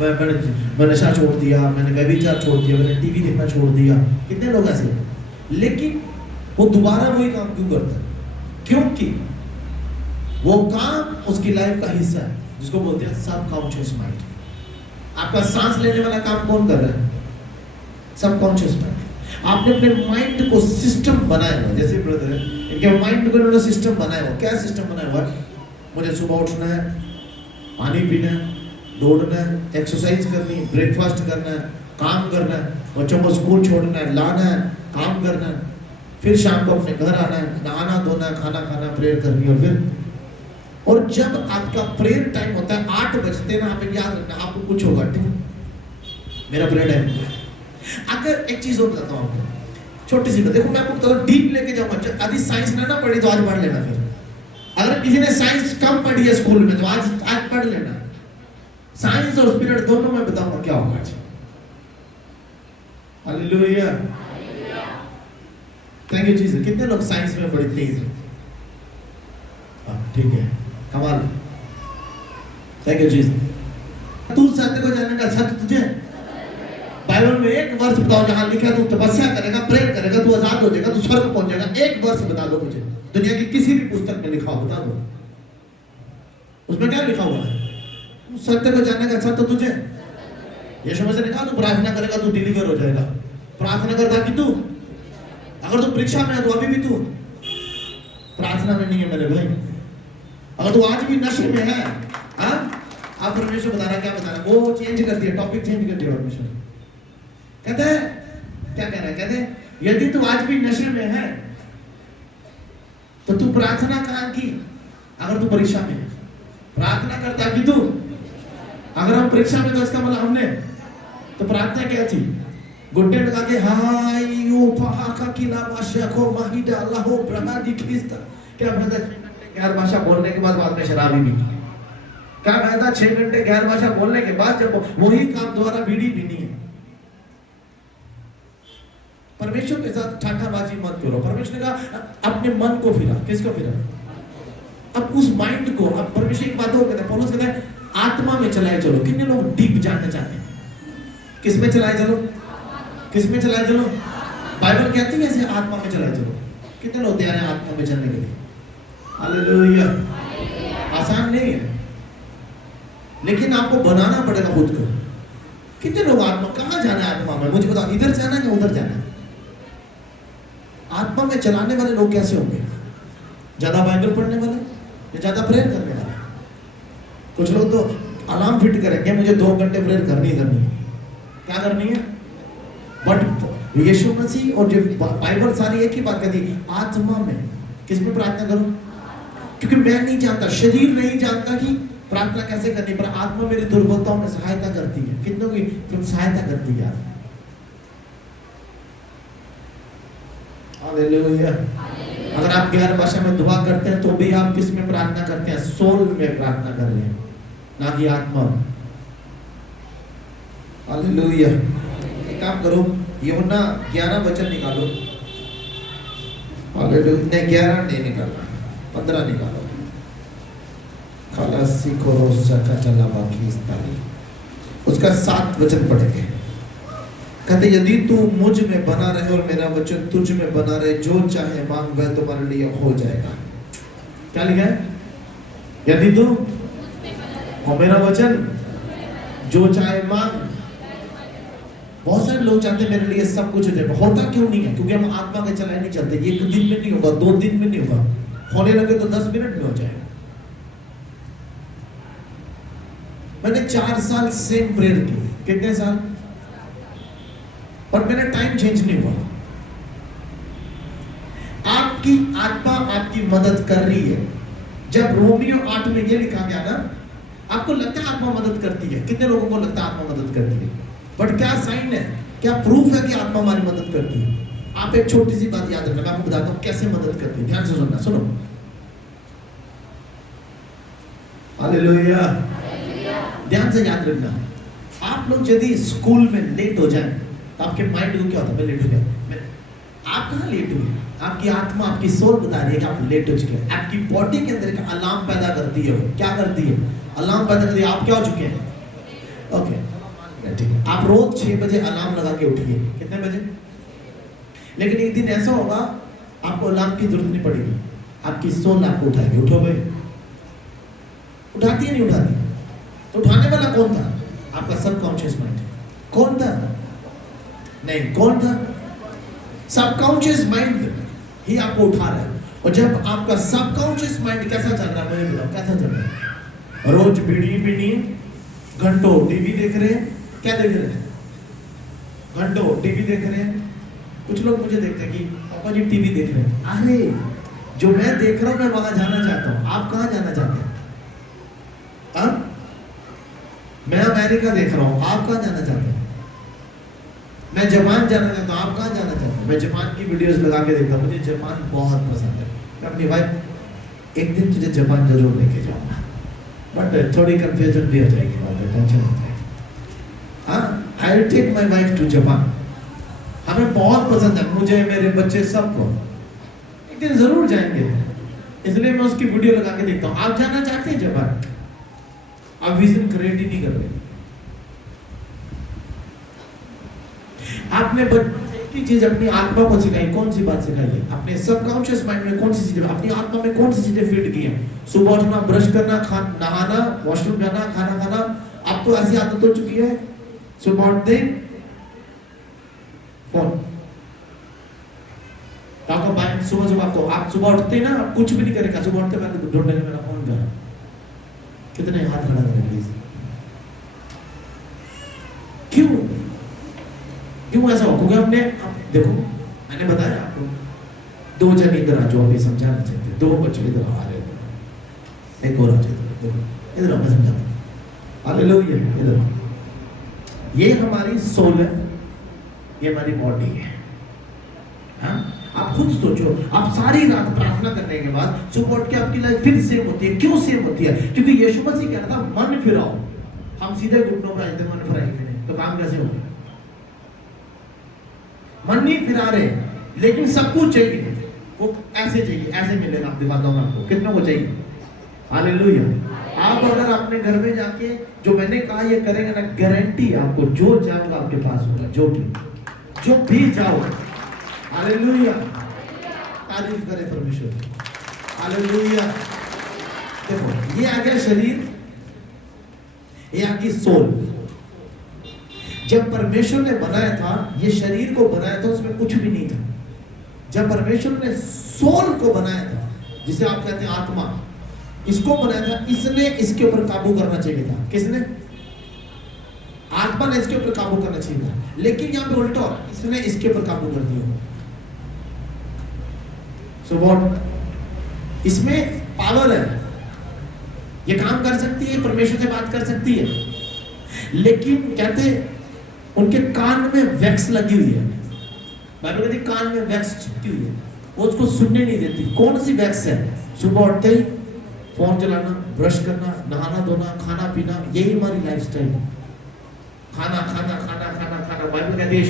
मैं नशा छोड़ दिया, मैंने व्यभिचार छोड़ दिया, मैंने टीवी देखना छोड़ दिया। कितने लोग ऐसे? लेकिन वो दोबारा वही काम क्यों करता है? क्योंकि वो काम उसकी लाइफ का हिस्सा है, जिसको बोलते हैं सबकॉन्शियस माइंड। आपका सांस लेने वाला काम कौन कर रहा है? Subconscious mind. आपने अपने माइंड को सिस्टम बनाया हुआ, जैसे ब्रदर है इनके माइंड को इन्होंने सिस्टम बनाया हुआ। क्या सिस्टम बनाया हुआ है? मुझे सुबह उठना है, पानी पीना है, दौड़ना है, एक्सरसाइज करनी है, ब्रेकफास्ट करना है, काम करना है, बच्चों को स्कूल छोड़ना है, लाना है, काम करना है, फिर शाम को अपने घर आना है, नहाना धोना, खाना खाना, प्रेयर करनी है। और फिर और जब आपका प्रेयर टाइम होता है 8 बजते ना, आप याद रखना आपको कुछ होगा, ठीक मेरा प्रेयर टाइम। अगर एक चीज और बताता हूँ आपको, छोटी सी बात, देखो मैं आपको डीप लेके जाऊंगा। यदि साइंस ना पढ़ी तो आज पढ़ लेना। फिर अगर किसी ने साइंस कम पढ़ी है स्कूल में तो आज पढ़ लेना। साइंस और स्पिरिट दोनों में बताऊंगा क्या होगा आज। Hallelujah, thank you Jesus. कितने लोग साइंस में बड़ी तेज हैं? ठीक है, कमाल, थैंक यू जीसस। तू सत्य को जानने का सत्य तुझे बाइबल में एक वर्ष बताओ जहां लिखा तू तपस्या करेगा, प्रेयर करेगा, तू आजाद हो जाएगा, तू स्वर्ग पहुंच जाएगा। एक वर्ष बता दो मुझे, दुनिया की किसी भी पुस्तक में लिखा हो, बता दो उसमें क्या लिखा हुआ है? सत्य को जानने का सत्य तुझे। यीशु मसीह ने कहा तू प्रार्थना करेगा तू डिलीवर हो जाएगा। प्रार्थना करता कि तू, अगर तू परीक्षा में है तो अभी भी तू प्रार्थना में नहीं है मेरे भाई। अगर तू आज भी नशे में है, आप परमेश्वर बता रहा क्या बता रहा, वो चेंज कर दिया, टॉपिक चेंज कर दिया परमेश्वर। कहते हैं क्या कह रहा है? कहते हैं यदि तू आज भी नशे में है तो तू प्रार्थना कहाँ की? अगर तू परीक्षा में है, प्रार्थना करता कि तू, अगर हम परीक्षा में तो इसका मतलब हमने तो प्रार्थना क्या थी? गुड्डे लगा के हाय यो पहाका की नामाशा को माहिदा अल्लाह ब्रह्मा दी ख्रिस्ता। क्या फायदा 6 घंटे गैर भाषा बोलने के बाद में शराब ही पी? क्या फायदा 6 घंटे गैर भाषा बोलने के बाद जब वही काम दोबारा बीड़ी पीनी है? परमेश्वर के साथ ठाठाबाजी मत करो। परमेश्वर ने कहा अपने मन को फिरा। किसको फिरा? अब उस माइंड को। अब परमेश्वर एक बात और कहता है, पौलुस कहता है आत्मा में चलाए चलो। कितने लोग डीप जानना चाहते हैं? किस में चलाए चलो? किस में चलाए चलो? बाइबल कहती है ऐसे आत्मा में चलाए चलो। कितने लोग तैयार हैं आत्मा में चलने के लिए? हालेलुया। आसान नहीं है, लेकिन आपको बनाना पड़ेगा खुद को। कितने लोग आत्मा, कहाँ जाना है आत्मा में? मुझे बताओ, इधर जाना है या उधर जाना है? आत्मा में चलाने वाले लोग कैसे होंगे? ज्यादा बाइबल पढ़ने वाले या ज्यादा प्रेयर करने वाले? कुछ लोग तो अलार्म फिट करेंगे, मुझे 2 घंटे प्रेयर करनी है। क्या करनी है? बट यीशु मसीह और जो बाइबल सारी एक ही बात कहती है, आत्मा में। किस में प्रार्थना करो? क्योंकि मैं नहीं जानता, शरीर नहीं जानता कि प्रार्थना कैसे करनी, पर आत्मा मेरी दुर्बलताओं में सहायता करती है। कितनों की सहायता करती है? हालेलुया। अगर आप गैर भाषा में दुआ करते हैं तो भी आप किस में प्रार्थना करते हैं? सोल में प्रार्थना कर रहे हैं, ना कि आत्मा। हालेलुया। एक काम करो, यूहन्ना 11 वचन निकालो। हालेलुया। नहीं 11 नहीं निकालना, 15 निकालो। खलासी कोरोसा का चला बाकी इस्तानी, उसका 7 वचन पढ़ेंगे। कहते यदि तू मुझ में बना रहे और मेरा वचन तुझ में बना रहे, जो चाहे मांग वह तुम्हारे लिए हो जाएगा। क्या लिखा है? यदि तू और मेरा वचन जो चाहे मांग। बहुत सारे लोग चाहते हैं मेरे लिए सब कुछ हो जाएगा। होता क्यों नहीं है? क्योंकि हम आत्मा के चलाए नहीं चलते। 1 दिन में नहीं होगा, 2 दिन में नहीं होगा, होने लगे तो 10 मिनट में हो जाएगा। मैंने 4 साल सेम प्रेयर की। कितने साल? पर मेरा टाइम चेंज नहीं हुआ। आपकी आत्मा आपकी मदद कर रही है। जब रोमियो 8 में ये लिखा गया ना, आपको लगता है आत्मा मदद करती है? कितने लोगों को लगता है आत्मा मदद करती है? बट क्या साइन है, क्या प्रूफ है कि आत्मा हमारी मदद करती है? आप एक छोटी सी बात याद रखना, मैं आपको बताता हूं कैसे मदद करती है। ध्यान से सुनना, सुनो। हालेलुया। ध्यान से याद रखना। आप लोग यदि स्कूल में लेट हो जाए तो आपके माइंड को क्या होता है? मैं लेट हो गया। आप कहाँ लेट हुए? आपकी आत्मा, आपकी सोल बता रही है कि आप लेट हो चुके हैं। आपकी बॉडी के अंदर एक अलार्म पैदा करती है। क्या करती है? अलार्म पैदा करती है। आप क्या हो चुके हैं? ओके, ठीक है। आप रोज 6 बजे अलार्म लगा के उठिए। कितने बजे? लेकिन एक दिन ऐसा होगा आपको अलार्म की जरूरत नहीं पड़ेगी, आपकी सोल आपको उठाएगी। उठो भाई। उठाती है नहीं उठाती? तो उठाने वाला कौन था? आपका सबकॉन्शियस माइंड। कौन था? नहीं, कौन था? सबकॉन्शियस माइंड ही आपको उठा रहा है। और जब आपका सबकॉन्शियस माइंड कैसा चल रहा है, मुझे बताओ कैसा चल रहा है? रोज बीड़ी पीनी, घंटों टीवी देख रहे हैं। क्या देख रहे हैं? घंटों टीवी देख रहे हैं। कुछ लोग मुझे देखते हैं कि पापा जी टीवी देख रहे हैं। अरे जो मैं देख रहा हूं मैं वहां जाना चाहता हूं, आप कहां जाना चाहते हैं? मैं अमेरिका देख रहा हूं, आप कहां जाना चाहते हैं? मैं जापान जाना चाहता हूं, आप कहां जाना चाहते हैं? मैं जापान की वीडियोस लगा के देखता हूं, मुझे जापान बहुत पसंद है। मैं अपनी वाइफ एक दिन तुझे जापान जरूर लेके जाऊंगा, बट थोड़ी कंफ्यूजन भी हो जाएगी, टेंशन हो जाएगी। I will take my wife to Japan. हमें बहुत पसंद है, मुझे, मेरे बच्चे, सबको। एक दिन जरूर जाएंगे, इसलिए मैं उसकी वीडियो लगा के देखता हूँ। आप जाना चाहते हैं जापान? आप विजन क्रिएट ही नहीं कर रहे। आपने एक ही चीज अपनी आत्मा को सिखाई, कौन सी बात सिखाई है? अपने सबकॉन्शियस माइंड में कौन सी चीजें, अपनी आत्मा में कौन सी चीजें फीड की है? सुबह उठना, ब्रश करना, नहाना, वॉशरूम जाना, खाना खाना। आपको ऐसी आदत हो चुकी है, सुबह उठते फोन। सुबह आपको, आप सुबह उठते ना, आप कुछ भी नहीं करेगा, सुबह उठते पहले ढूंढने में मेरा फोन गया। कितने हाथ खड़ा करें प्लीज? क्यों क्यों ऐसा हो? क्योंकि हमने, देखो मैंने बताया आपको, दो जन इधर आ, जो अभी समझाना चाहते, दो बच्चे इधर आ रहे थे, एक और आ जाए, इधर आओ, मैं समझाता हूं। हालेलुया। इधर, ये हमारी सोल है, ये हमारी बॉडी है। हाँ, आप खुद सोचो, आप सारी रात प्रार्थना करने के बाद सुबह उठ के आपकी लाइफ फिर सेम होती है। क्यों सेम होती है? क्योंकि यीशु मसीह कह रहा था मन फिराओ। हम सीधे घुटनों पर आए थे, मन फिराएंगे नहीं तो काम कैसे होगा? मन नहीं फिरा रहे, लेकिन सब कुछ चाहिए। वो ऐसे चाहिए, ऐसे मिलेगा। आप दिखाता हूं आपको कितना को चाहिए। हालेलुया। आप अगर अपने घर में जाके जो मैंने कहा ये करेंगे ना, गारंटी आपको जो चाहोगे आपके पास होगा। जो भी चाहो। हालेलुया। तारीफ करे परमेश्वर। हालेलुया। देखो, ये आ गया शरीर, ये आ गई सोल। जब परमेश्वर ने बनाया था, ये शरीर को बनाया था, उसमें कुछ भी नहीं था। जब परमेश्वर ने सोल को बनाया था, जिसे आप कहते हैं आत्मा, इसको बनाया था, इसने इसके ऊपर काबू करना चाहिए था। किसने? आत्मा ने इसके ऊपर काबू करना चाहिए था, लेकिन यहां पे उल्टा, इसने इसके ऊपर काबू कर दिया। So what? इसमें पावर है, ये काम कर सकती है, परमेश्वर से बात कर सकती है, लेकिन कहते उनके कान में वैक्स लगी हुई है। बाइबल कहती कान में वैक्स चिपकी हुई है, वो उसको सुनने नहीं देती। कौन सी वैक्स है? सुबह उठते ही फोन चलाना, ब्रश करना, नहाना धोना, खाना पीना, यही हमारी लाइफस्टाइल है। खाना खाना खाना खाना खाना। बाइबल कहती है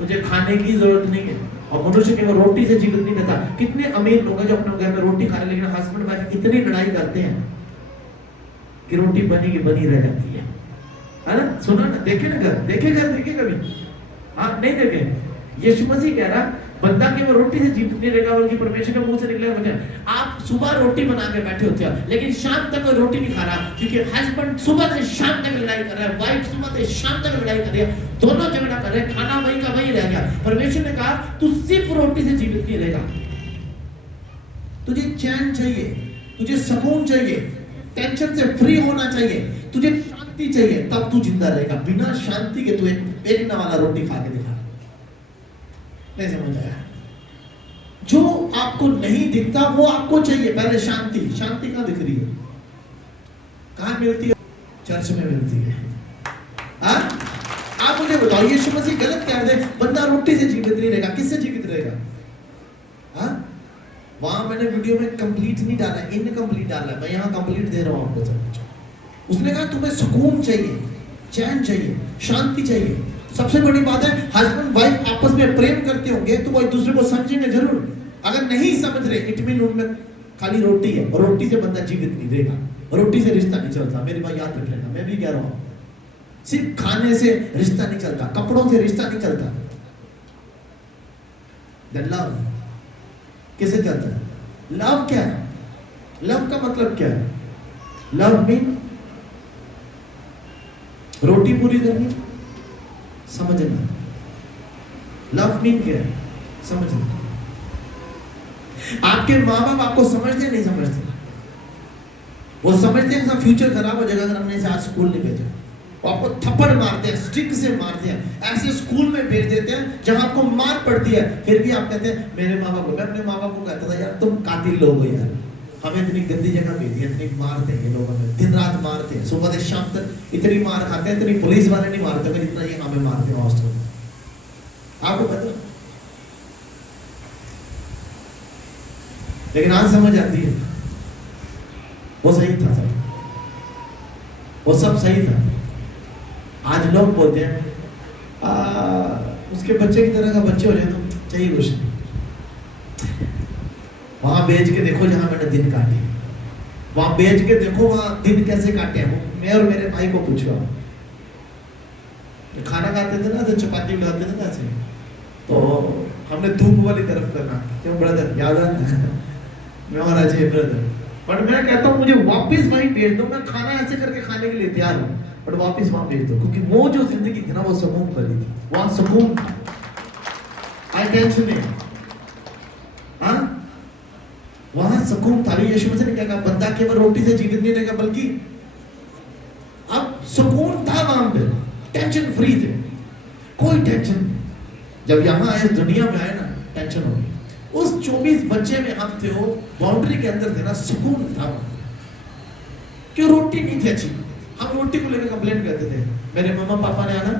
मुझे खाने की जरूरत नहीं है, और मनुष्य केवल रोटी से जीवित नहीं रहता। कितने अमीर लोग हैं जो अपने घर में रोटी खा रहे, लेकिन हस्बैंड वाइफ इतनी लड़ाई करते हैं कि रोटी बनी की बनी रह जाती है ना? सुना ना? देखे ना घर, देखे कभी? हाँ, नहीं देखे। यीशु मसीह कह रहा, बंदा केवल रोटी से जीवित नहीं रहेगा, बल्कि परमेश्वर के मुंह से निकले वचन। आप सुबह रोटी बना के बैठे होते हो, लेकिन शाम तक कोई रोटी नहीं खा रहा, क्योंकि हस्बैंड सुबह से शाम तक लड़ाई कर रहा है, वाइफ सुबह से शाम तक लड़ाई कर रही है, दोनों झगड़ा कर रहे हैं, खाना वही का वही रह गया। परमेश्वर ने कहा तू सिर्फ रोटी से जीवित नहीं रहेगा, तुझे चैन चाहिए, तुझे सुकून चाहिए, टेंशन से फ्री होना चाहिए, तुझे शांति चाहिए, तब तू जिंदा रहेगा। बिना शांति के तू एक ना वाला रोटी खा के दिखा। नहीं समझ आया? जो आपको नहीं दिखता वो आपको चाहिए। पहले शांति। शांति कहां दिख रही है? कहां मिलती है? चर्च में मिलती है। आप मुझे बताओ, यीशु मसीह गलत कह रहे? बंदा रोटी से जीवित नहीं रहेगा, किससे जीवित रहेगा? वहां मैंने वीडियो में कंप्लीट नहीं डाला, इनकम्प्लीट डाला, मैं यहाँ कंप्लीट दे रहा हूँ आपको सब कुछ। उसने कहा तुम्हें सुकून चाहिए, चैन चाहिए, शांति चाहिए। सबसे बड़ी बात है, हस्बैंड वाइफ आपस में प्रेम करते होंगे तो वो एक दूसरे को समझेंगे जरूर। अगर नहीं समझ रहे, इट मीन उनमें खाली रोटी है, और रोटी से बंदा जीवित नहीं रहेगा, रोटी से रिश्ता नहीं चलता। मेरी बात याद रख लेना, मैं भी कह रहा हूँ, सिर्फ खाने से रिश्ता नहीं चलता, कपड़ों से रिश्ता नहीं चलता। लव किसे चलता है? लव क्या है? लव का मतलब क्या है? लव मीन रोटी पूरी करनी, समझना। लव मीन क्या है? समझ नहीं। आपके माँ बाप आपको समझते नहीं समझते? वो समझते हैं कि फ्यूचर खराब हो जाएगा अगर हमने इसे आज स्कूल नहीं भेजा। वो आपको थप्पड़ मारते हैं, स्टिक से मारते हैं, ऐसे स्कूल में भेज देते हैं जहां आपको मार पड़ती है, फिर भी आप कहते हैं मेरे माँ बाप को। मैं अपने माँ बाप को कहता था यार तुम कातिल लोग हो यार, हमें इतनी गंदी जगह भेज दिया, इतनी मारते हैं ये लोग, हमें दिन रात मारते हैं, सुबह से शाम तक इतनी मार खाते हैं, इतनी पुलिस वाले नहीं मारते जितना ये हमें मारते हैं हॉस्टल में। आपको पता? लेकिन आज समझ आती है वो सही था सब, वो सब सही था। आज लोग बोलते हैं उसके बच्चे की तरह का बच्चे हो जाए तो चाहिए कुछ नहीं। वहां बेच के देखो जहां मैंने दिन काटे, वहां बेच के देखो वहां दिन कैसे काटे हैं। मैं और मेरे भाई को पूछो, खाना खाते थे ना तो चपाती उड़ाते थे ना ऐसे, तो हमने धूप वाली तरफ करना, क्यों ब्रदर याद है? मैं और अजय ब्रदर, बट मैं कहता हूँ मुझे वापस वहीं भेज दो, मैं खाना ऐसे करके खाने के लिए तैयार हूँ, बट वापस वहां भेज दो, क्योंकि वो जो जिंदगी थी ना वो सुकून भरी थी, वहां सुकून था, आई टेंशन नहीं, हाँ वहां सुकून था। यीशु मसीह ने क्या कहा? बंदा केवल रोटी से जीवित नहीं रहेगा बल्कि, अब सुकून था वहां पे, टेंशन फ्री थे, कोई टेंशन नहीं। जब यहाँ आए दुनिया में आए ना टेंशन हो गई। उस 24 बच्चे में हम थे, वो बाउंड्री के अंदर थे ना, सुकून था। क्यों? रोटी नहीं थी अच्छी, हम रोटी को लेकर कंप्लेंट करते थे। मेरे मम्मा पापा ने आना,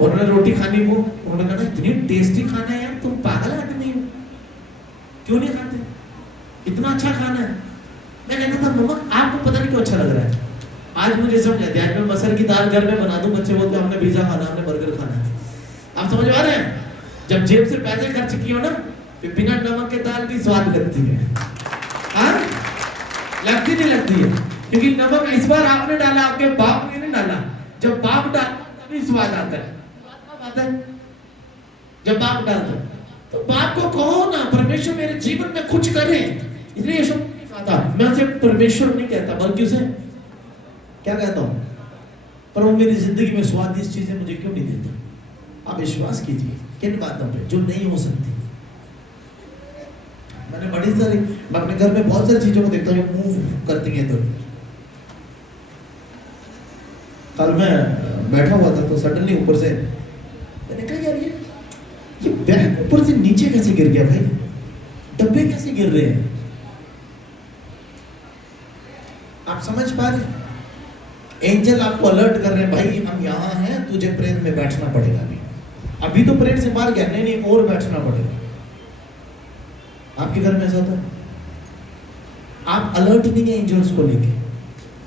उन्होंने रोटी खानी, वो उन्होंने कहा इतनी टेस्टी खाना है यार, तुम पागल आदमी हो, क्यों नहीं खाते, इतना अच्छा खाना है। मैं कहता था मम्मा आपको पता नहीं क्यों अच्छा लग रहा है। आज मुझे समझ आती है, आज मैं मसर की दाल घर में बना दूं, बच्चे बोलते हमने पिज्जा खाना, हमने बर्गर खाना है। आप समझ आ रहे हैं? जब जेब से पैसे खर्च किए हो ना, फिर बिना नमक के दाल भी स्वाद लगती है, हाँ लगती नहीं लगती है, क्योंकि नमक इस बार आपने डाला, आपके बाप ने नहीं डाला। जब बाप डालता तभी स्वाद आता है, आता है जब बाप डालता है। तो बाप को कहो ना परमेश्वर मेरे जीवन में कुछ करे, इसलिए यीशु ने कहा, मैं उसे परमेश्वर नहीं कहता बल्कि उसे क्या कहता हूं? पर वो मेरी जिंदगी में स्वादिष्ट चीजें मुझे क्यों नहीं देता? आप विश्वास कीजिए किन बातों पे जो नहीं हो सकती। मैंने बड़ी सारी, मैं अपने घर में बहुत सारी चीजों को देखता हूँ जो मूव करती हैं। तो कल मैं बैठा हुआ था तो सडनली ऊपर से मैंने कहा यार ये बैग ऊपर से नीचे कैसे गिर गया भाई, डब्बे कैसे गिर रहे हैं? आप समझ पा रहे? एंजल आपको अलर्ट कर रहे हैं, भाई हम यहाँ हैं, तुझे प्रेत में बैठना पड़ेगा। अभी तो प्रेत से बाहर गया, नहीं नहीं और बैठना पड़ेगा। आपके घर में ऐसा होता है? आप अलर्ट नहीं है एंजल्स को लेके,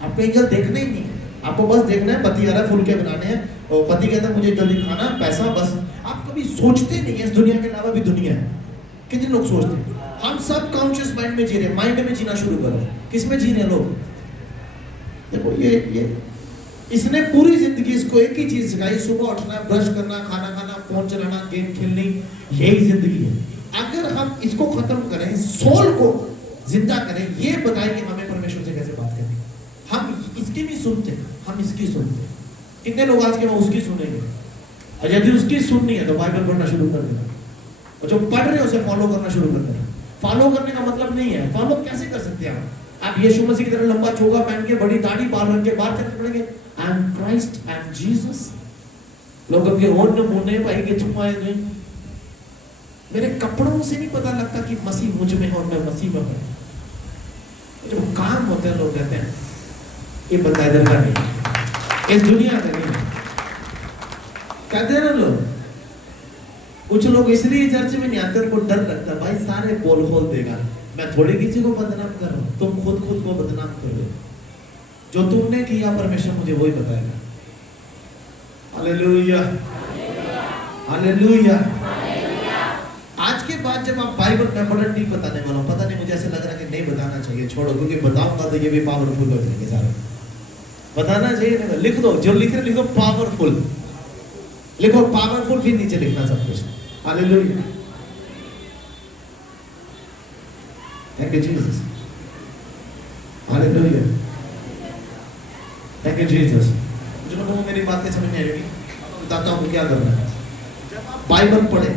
आपको एंजल देखना ही नहीं है, आपको बस देखना है पति आ रहा है, फुलके बनाने हैं, और पति कहता है मुझे जल्दी खाना पैसा, बस। आप कभी सोचते नहीं है इस दुनिया के अलावा भी दुनिया है। कितने लोग सोचते हैं? हम सब कॉन्शियस माइंड में जी रहे हैं, माइंड में जीना शुरू करो। किस में जी रहे हैं लोग? देखो ये इसने पूरी जिंदगी इसको एक ही चीज सिखाई, सुबह उठना, ब्रश करना, खाना खाना, फोन चलाना, गेम खेलनी, यही जिंदगी है। अगर हम इसको खत्म करें, सोल को जिंदा करें, ये बताएं कि हमें परमेश्वर से कैसे बात करनी। हम इसकी भी सुनते, हम इसकी सुनते। कितने लोग आज के वहां उसकी सुनेंगे? और यदि उसकी सुननी है तो बाइबल पढ़ना शुरू कर देना, और जो पढ़ रहे हैं उसे फॉलो करना शुरू कर देना। फॉलो करने का मतलब नहीं है, फॉलो कैसे कर सकते हैं आप यीशु मसीह की तरह लंबा चोगा पहन के, बड़ी दाढ़ी बाल रख के बाहर चलते पड़ेंगे, I am Christ, I am Jesus. लोग के होठ में मुंह नहीं पाएंगे, छुपाए हुए। मेरे कपड़ों से नहीं पता लगता कि मसीह मुझ में है और मैं मसीह में हूं। जो काम होते हैं लोग कहते हैं ये बंदा इधर का नहीं, इस दुनिया का नहीं, कहते हैं ना लोग। कुछ लोग इसलिए चर्च में नहीं आते, उनको डर लगता है, भाई सारे बोल खोल देगा। मैं थोड़ी किसी को बदनाम कर रहा हूं, तुम खुद को बदनाम कर रहे हो। जो तुमने किया परमेश्वर मुझे वही बताएगा। Hallelujah, hallelujah. आज के बाद जब आप बाइबल में पढ़ने नहीं बताने वाला, पता नहीं मुझे ऐसे लग रहा है कि नहीं बताना चाहिए, छोड़ो, क्योंकि बताऊंगा तो ये भी पावरफुल हो जाएंगे सारे। बताना चाहिए ना, लिख दो, जो लिख रहे लिखो पावरफुल, लिखो पावरफुल, फिर नीचे लिखना सब कुछ। Hallelujah, thank you Jesus, hallelujah, thank you Jesus. जो लोगों को मेरी बातें समझ नहीं आएगी, बताता हूँ क्या करना है। जब आप बाइबल पढ़े,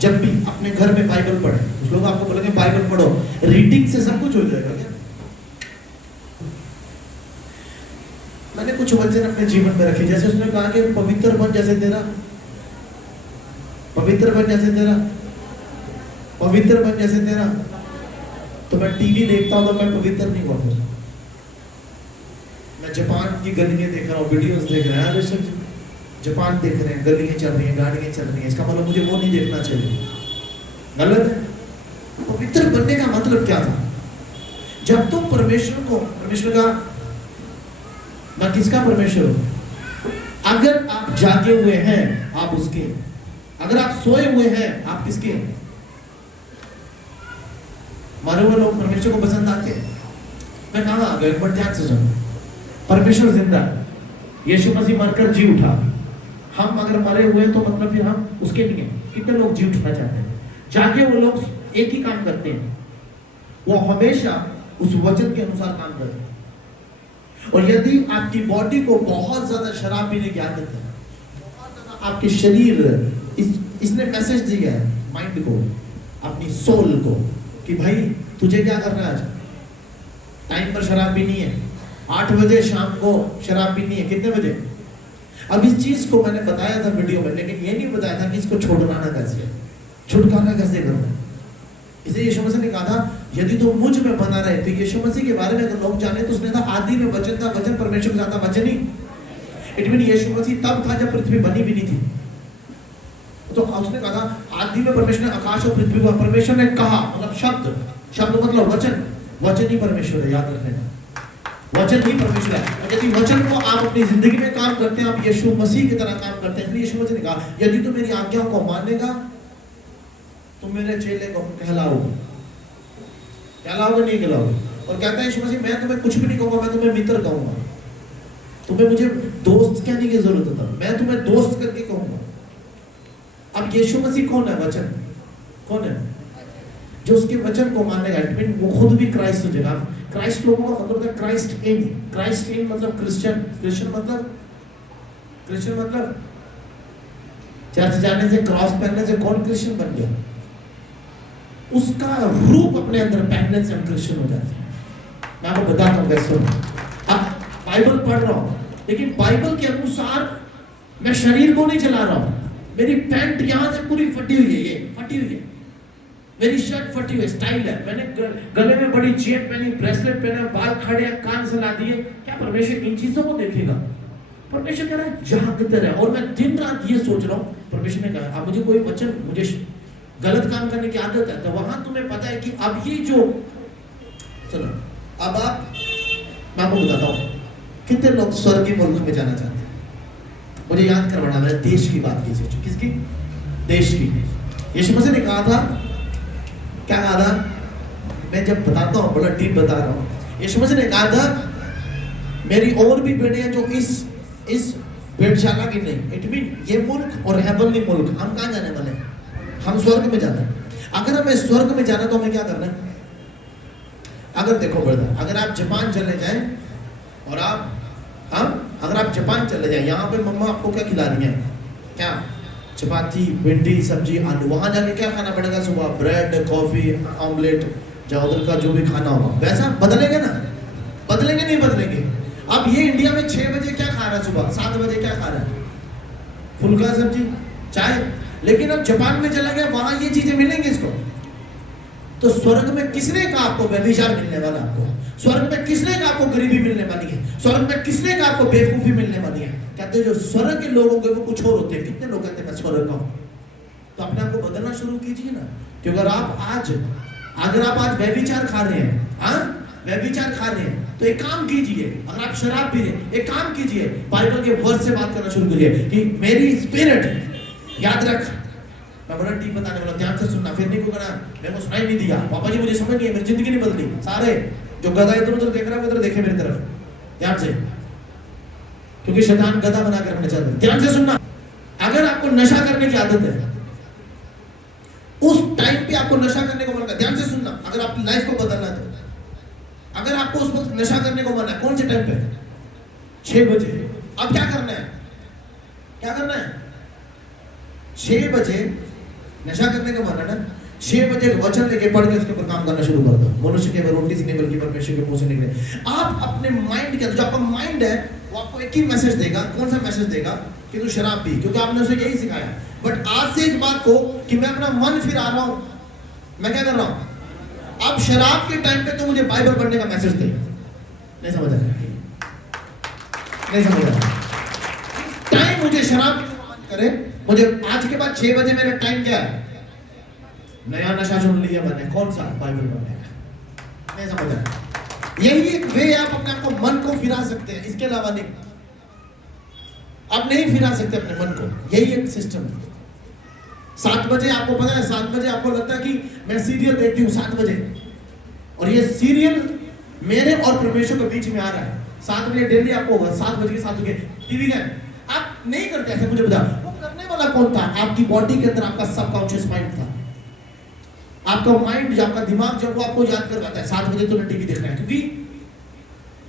जब भी अपने घर में बाइबल पढ़े, कुछ लोग आपको बोलेंगे बाइबल पढ़ो, रीडिंग से सब कुछ हो जाएगा क्या? मैंने कुछ वचन अपने जीवन में रखे, जैसे उसने कहा कि पवित्र बन जैसे तेरा, पवित्र बन जैसे तेरा, पवित्र बन जैसे तेरा। तो मैं टीवी देखता हूं तो मैं पवित्र नहीं हुआ। मैं जापान की गलियां देख रहा हूँ, वीडियोस देख रहे हैं, जापान देख रहे हैं, गलियां चल रही हैं, गाड़ियां चल रही हैं, इसका मतलब मुझे वो नहीं देखना चाहिए, गलत है। पवित्र बनने का मतलब क्या था? जब तुम परमेश्वर को, परमेश्वर का, मैं किसका परमेश्वर हूं? अगर आप जागे हुए हैं आप उसके, अगर आप सोए हुए हैं आप किसके? मरे हुए लोग परमेश्वर को पसंद आते हैं। मैं कहा आ गया, एक बार ध्यान से सुनो, परमेश्वर जिंदा है, यीशु मसीह मरकर जी उठा, हम अगर मरे हुए तो मतलब फिर हम उसके नहीं है। कितने लोग जी उठना चाहते हैं? जागे वो लोग एक ही काम करते हैं, वो हमेशा उस वचन के अनुसार काम करते हैं। और यदि आपकी बॉडी को बहुत ज्यादा शराब पीने की आदत है, बहुत ज्यादा आपके शरीर इसने मैसेज दिया है माइंड को, अपनी सोल को, कि भाई तुझे क्या करना है, आज टाइम पर शराब पीनी है, 8 बजे शाम को शराब पीनी है, कितने बजे? अब इस चीज को मैंने बताया था वीडियो में, लेकिन ये नहीं बताया था कि इसको छोड़वाना कैसे है, छुटकारा कैसे करना है। इसलिए यीशु मसीह ने कहा था यदि तो मुझ में बना रहे, तो यीशु मसीह के बारे में अगर लोग जाने तो उसने था आदि में वचन था, वचन परमेश्वर के साथ था, वचन ही। इट मीन यीशु मसीह तब था जब पृथ्वी बनी भी नहीं थी। तो उसने कहा था आदि में परमेश्वर ने आकाश और पृथ्वी को, परमेश्वर ने कहा मतलब शब्द, शब्द मतलब वचन, वचन ही परमेश्वर है, याद रखना, वचन ही परमेश्वर है। यदि वचन को आप अपनी जिंदगी में काम करते हैं, आप यीशु मसीह की तरह काम करते हैं। इसलिए यीशु मसीह ने कहा यदि तू मेरी आज्ञाओं को मानेगा तो मेरे चेले को कहलाओगे, कहलाओगे नहीं कहलाओगे। और कहता है यीशु मसीह मैं तुम्हें कुछ भी नहीं कहूंगा, मैं तुम्हें मित्र कहूंगा, तुम्हें मुझे दोस्त कहने की जरूरत है, मैं तुम्हें दोस्त करके कहूंगा। अब यीशु मसीह कौन है? वचन कौन है? जो उसके वचन को मानेगा, वो खुद भी क्राइस्ट हो जाएगा। क्राइस्ट लोगों का मतलब है क्राइस्ट इन, क्राइस्ट इन मतलब क्रिश्चियन, क्रिश्चियन मतलब, क्रिश्चियन मतलब चर्च जाने से, क्रॉस पहनने से कौन क्रिश्चियन बन गया? उसका रूप अपने अंदर पहनने से हम क्रिश्चियन हो जाते हैं। मैं आपको बताता हूँ कैसे। अब बाइबल पढ़ रहा हूँ, लेकिन बाइबल के अनुसार मैं शरीर को नहीं चला रहा हूँ। मेरी पैंट यहाँ से पूरी फटी हुई है, ये फटी हुई है, मेरी शर्ट फटी हुई, स्टाइल है, मैंने गले में बड़ी चेन पहनी, ब्रेसलेट पहना, बाल खड़े, कान सला दिए। क्या परमेश्वर इन चीजों को देखेगा? परमेश्वर कह रहा है जागते रहे। और मैं दिन रात ये सोच रहा हूँ, परमेश्वर ने कहा अब मुझे कोई वचन, मुझे गलत काम करने की आदत है, तो वहां तुम्हें पता है कि अब ये जो सुनो, अब आप, मैं आपको बताता हूँ कितने लोग स्वर्ग के मुल्क में जाना चाहते हैं। मुझे याद करवाना, मैंने देश की बात की, किसकी? देश की। यीशु मसीह ने कहा था, क्या कहा था? मैं जब बताता हूँ बड़ा डीप बता रहा हूँ। यीशु मसीह ने कहा था मेरी और भी बेटियां जो इस भेड़शाला की नहीं, इट मीन ये मुल्क और हेवनली मुल्क, हम कहाँ जाने वाले हैं? हम स्वर्ग में जाते हैं। अगर हमें स्वर्ग में जाना तो हमें क्या करना है? अगर देखो ब्रदर, अगर आप जापान चले जाएं और आप अगर आप जापान चले जाएं, यहाँ पे मम्मा आपको क्या खिला रही हैं? क्या? चपाती, भिंडी, सब्जी, आलू। वहां जाके क्या खाना पड़ेगा? सुबह ब्रेड, कॉफी, ऑमलेट, या उधर का जो भी खाना होगा वैसा बदलेंगे ना? बदलेंगे नहीं बदलेंगे? अब ये इंडिया में 6 बजे क्या खा रहा है, सुबह 7 बजे क्या खा रहा है? फुल्का सब्जी, चाय। लेकिन अब जापान में चला गया, वहां ये चीजें मिलेंगी इसको। तो स्वर्ग में किसने कहा आपको व्यभिचार मिलने वाला? आपको स्वर्ग में किसने कहा आपको गरीबी मिलने वाली है? स्वर्ग में किसने कहा आपको बेवकूफी मिलने वाली है? कहते हैं जो स्वर्ग के लोग होंगे वो कुछ और होते हैं। कितने लोग कहते हैं मैं स्वर्ग का हूं? तो अपने आप को बदलना शुरू कीजिए ना। क्योंकि अगर आप आज व्यभिचार खा रहे हैं, व्यभिचार खा रहे हैं, तो एक काम कीजिए। अगर आप शराब पी रहे हैं, एक काम कीजिए, बाइबल के वर्ड से बात करना शुरू करिए कि मेरी स्पिरिट, याद रख, मैं बड़ा डीप बताने वाला, ध्यान से सुनना, फिर नहीं को कहना मेरे को सुनाई नहीं दिया, पापा जी मुझे समझ नहीं है, मेरी जिंदगी नहीं बदली। सारे जो गधा इधर उधर देख रहा है उधर देखे मेरी तरफ, ध्यान से, क्योंकि शैतान गधा बना कर रखना चाहता है। ध्यान से सुनना। अगर आपको नशा करने की आदत है, उस टाइम पे आपको नशा करने को मन कर, ध्यान से सुनना, अगर आपकी लाइफ को बदलना है तो, अगर आपको उस वक्त नशा करने को मन है, कौन से टाइम पे? 6 बजे। अब क्या करना है? क्या करना है? 6 बजे नशा करने का मन है ना, 6 बजे वचन लेके पढ़ के उसके ऊपर काम करना शुरू कर दो। मनुष्य केवल रोटी से नहीं बल्कि परमेश्वर के मुंह से निकले। आप अपने माइंड के, जो आपका माइंड है वो आपको एक ही मैसेज देगा। कौन सा मैसेज देगा? कि तू शराब पी, क्योंकि आपने उसे यही सिखाया। बट आज से इस बात को कि मैं अपना मन फिरा रहा हूं, मैं क्या कर रहा हूं? अब शराब के टाइम पे तो मुझे बाइबल पढ़ने का मैसेज दे। नहीं समझ आया? नहीं समझ आया? टाइम मुझे शराब करे, मुझे आज के बाद 6 बजे मेरा टाइम क्या है? नया नशा चुन लिया मैंने, कौन सा? बाइबल पढ़ने का। नहीं समझ आया? यही एक वे आप अपने आपको मन को फिरा सकते हैं, इसके अलावा नहीं। आप नहीं फिरा सकते अपने मन को, यही एक सिस्टम है। 7 बजे आपको पता है, 7 बजे आपको लगता है कि मैं सीरियल देखती हूँ 7 बजे, और ये सीरियल मेरे और परमेश्वर के बीच में आ रहा है। 7 बजे डेली आपको होगा, 7 बजे के 7 बजे टीवी का आप नहीं करते ऐसे। मुझे बताओ वो करने वाला कौन था? आपकी बॉडी के अंदर आपका सबकॉन्शियस माइंड था। आपका माइंड, जो आपका दिमाग, जब वो आपको याद करवाता है 7 बजे तुम्हें टीवी देखना है, क्योंकि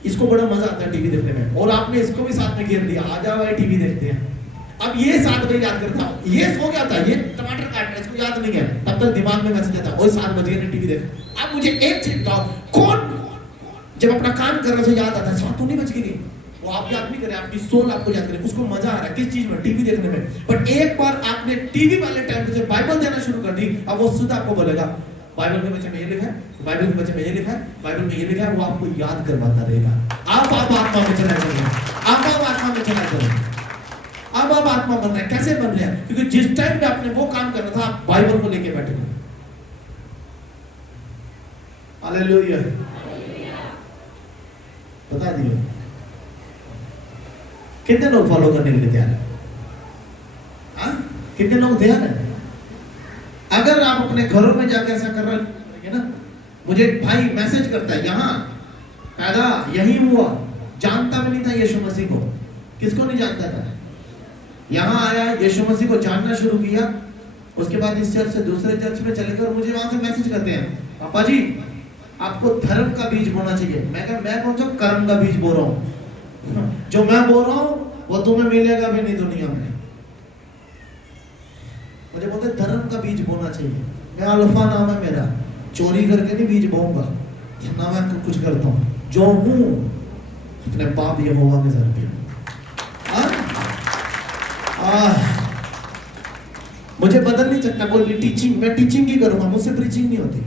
इसको बड़ा मजा आता है टीवी देखने में, और आपने इसको भी साथ में घेर दिया, आ जाओ भाई टीवी देखते हैं। अब ये 7 बजे याद करता हूँ, ये सो गया था, ये टमाटर काट रहा है, इसको याद नहीं है, तब तक दिमाग में मैसेज आता है, 7 बजे टीवी देख। अब मुझे एक चीज बताओ, कौन जब अपना काम कर रहे थे याद आता है 7 तो नहीं बज गई? वो आप याद नहीं करे, आपकी सोल आपको याद करे, उसको मजा आ रहा है किस चीज में? टीवी देखने में। बट एक बार आपने टीवी वाले टाइम पे से बाइबल देना शुरू कर दी, अब वो सीधा आपको बोलेगा बाइबल के बच्चे में ये लिखा है, बाइबल के बच्चे में ये लिखा है, बाइबल में ये लिखा है, वो आपको याद करवाता रहेगा। आप आत्मा में चला जाएंगे, आप आत्मा में चला जाएंगे। अब आप आत्मा बन रहे हैं। कैसे बन रहे हैं? क्योंकि जिस टाइम पे आपने वो काम करना था, आप बाइबल को लेके बैठे हो। हालेलुया, बता दिए कितने लोग फॉलो करने के लिए तैयार है? हाँ, कितने लोग तैयार है? अगर आप अपने घरों में जाकर ऐसा कर रहे हैं ना, मुझे भाई मैसेज करता है, यहाँ पैदा यही हुआ, जानता भी नहीं था यीशु मसीह को। किसको नहीं जानता था? यहाँ आया, यीशु मसीह को जानना शुरू किया, उसके बाद इस चर्च से दूसरे चर्च में चले गए, और मुझे वहां से मैसेज करते हैं, पापा जी आपको धर्म का बीज बोना चाहिए। मैं कहा मैं कौन सा कर्म का बीज बो रहा हूँ? जो मैं बो रहा हूँ वो तुम्हें मिलेगा भी नहीं दुनिया में। मुझे बोलते धर्म का बीज बोना चाहिए। मैं अल्फा नाम है मेरा, चोरी करके नहीं बीज बोऊंगा ना, मैं कुछ करता हूँ जो हूँ अपने पाप यहोवा के सर पे। मुझे बदल नहीं सकता कोई भी टीचिंग, मैं टीचिंग ही करूंगा, मुझसे प्रीचिंग नहीं होती।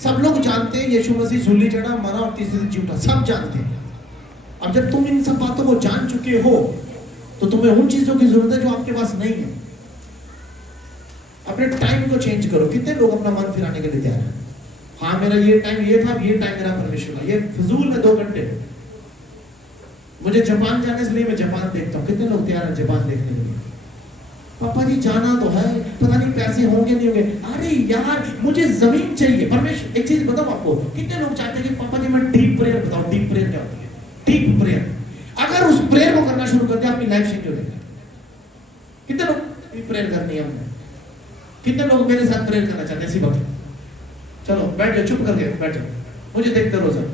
सब लोग जानते हैं यीशु मसीह सूली चढ़ा, मरा और तीसरे दिन जी उठा, सब जानते हैं। अब जब तुम इन सब बातों को जान चुके हो तो तुम्हें उन चीजों की जरूरत है जो आपके पास नहीं है। अपने टाइम को चेंज करो। कितने लोग अपना मन फिराने के लिए तैयार हैं? हाँ मेरा ये टाइम ये था, ये टाइम मेरा परमेश्वर का, ये फिजूल है 2 घंटे। मुझे जापान जाने से लिए मैं जापान देखता हूँ। कितने लोग तैयार हैं जापान देखने के लिए? पापा जी जाना तो है, पता नहीं पैसे होंगे नहीं होंगे। अरे यार मुझे जमीन चाहिए। परमेश्वर एक चीज बताऊं आपको, कितने लोग चाहते हैं कि पापा जी मैं डीप प्रेयर बताऊं? डीप प्रेयर क्या होती है? डीप प्रेयर, अगर उस प्रेयर को करना शुरू कर दिया अपनी लाइफ चेंज हो जाएगी। कितने लोग डीप प्रेयर करनी है हमने? कितने लोग मेरे साथ प्रेयर करना चाहते हैं इसी वक्त? चलो बैठ जाओ, चुप करके बैठ जाओ, मुझे देखते रहो सब।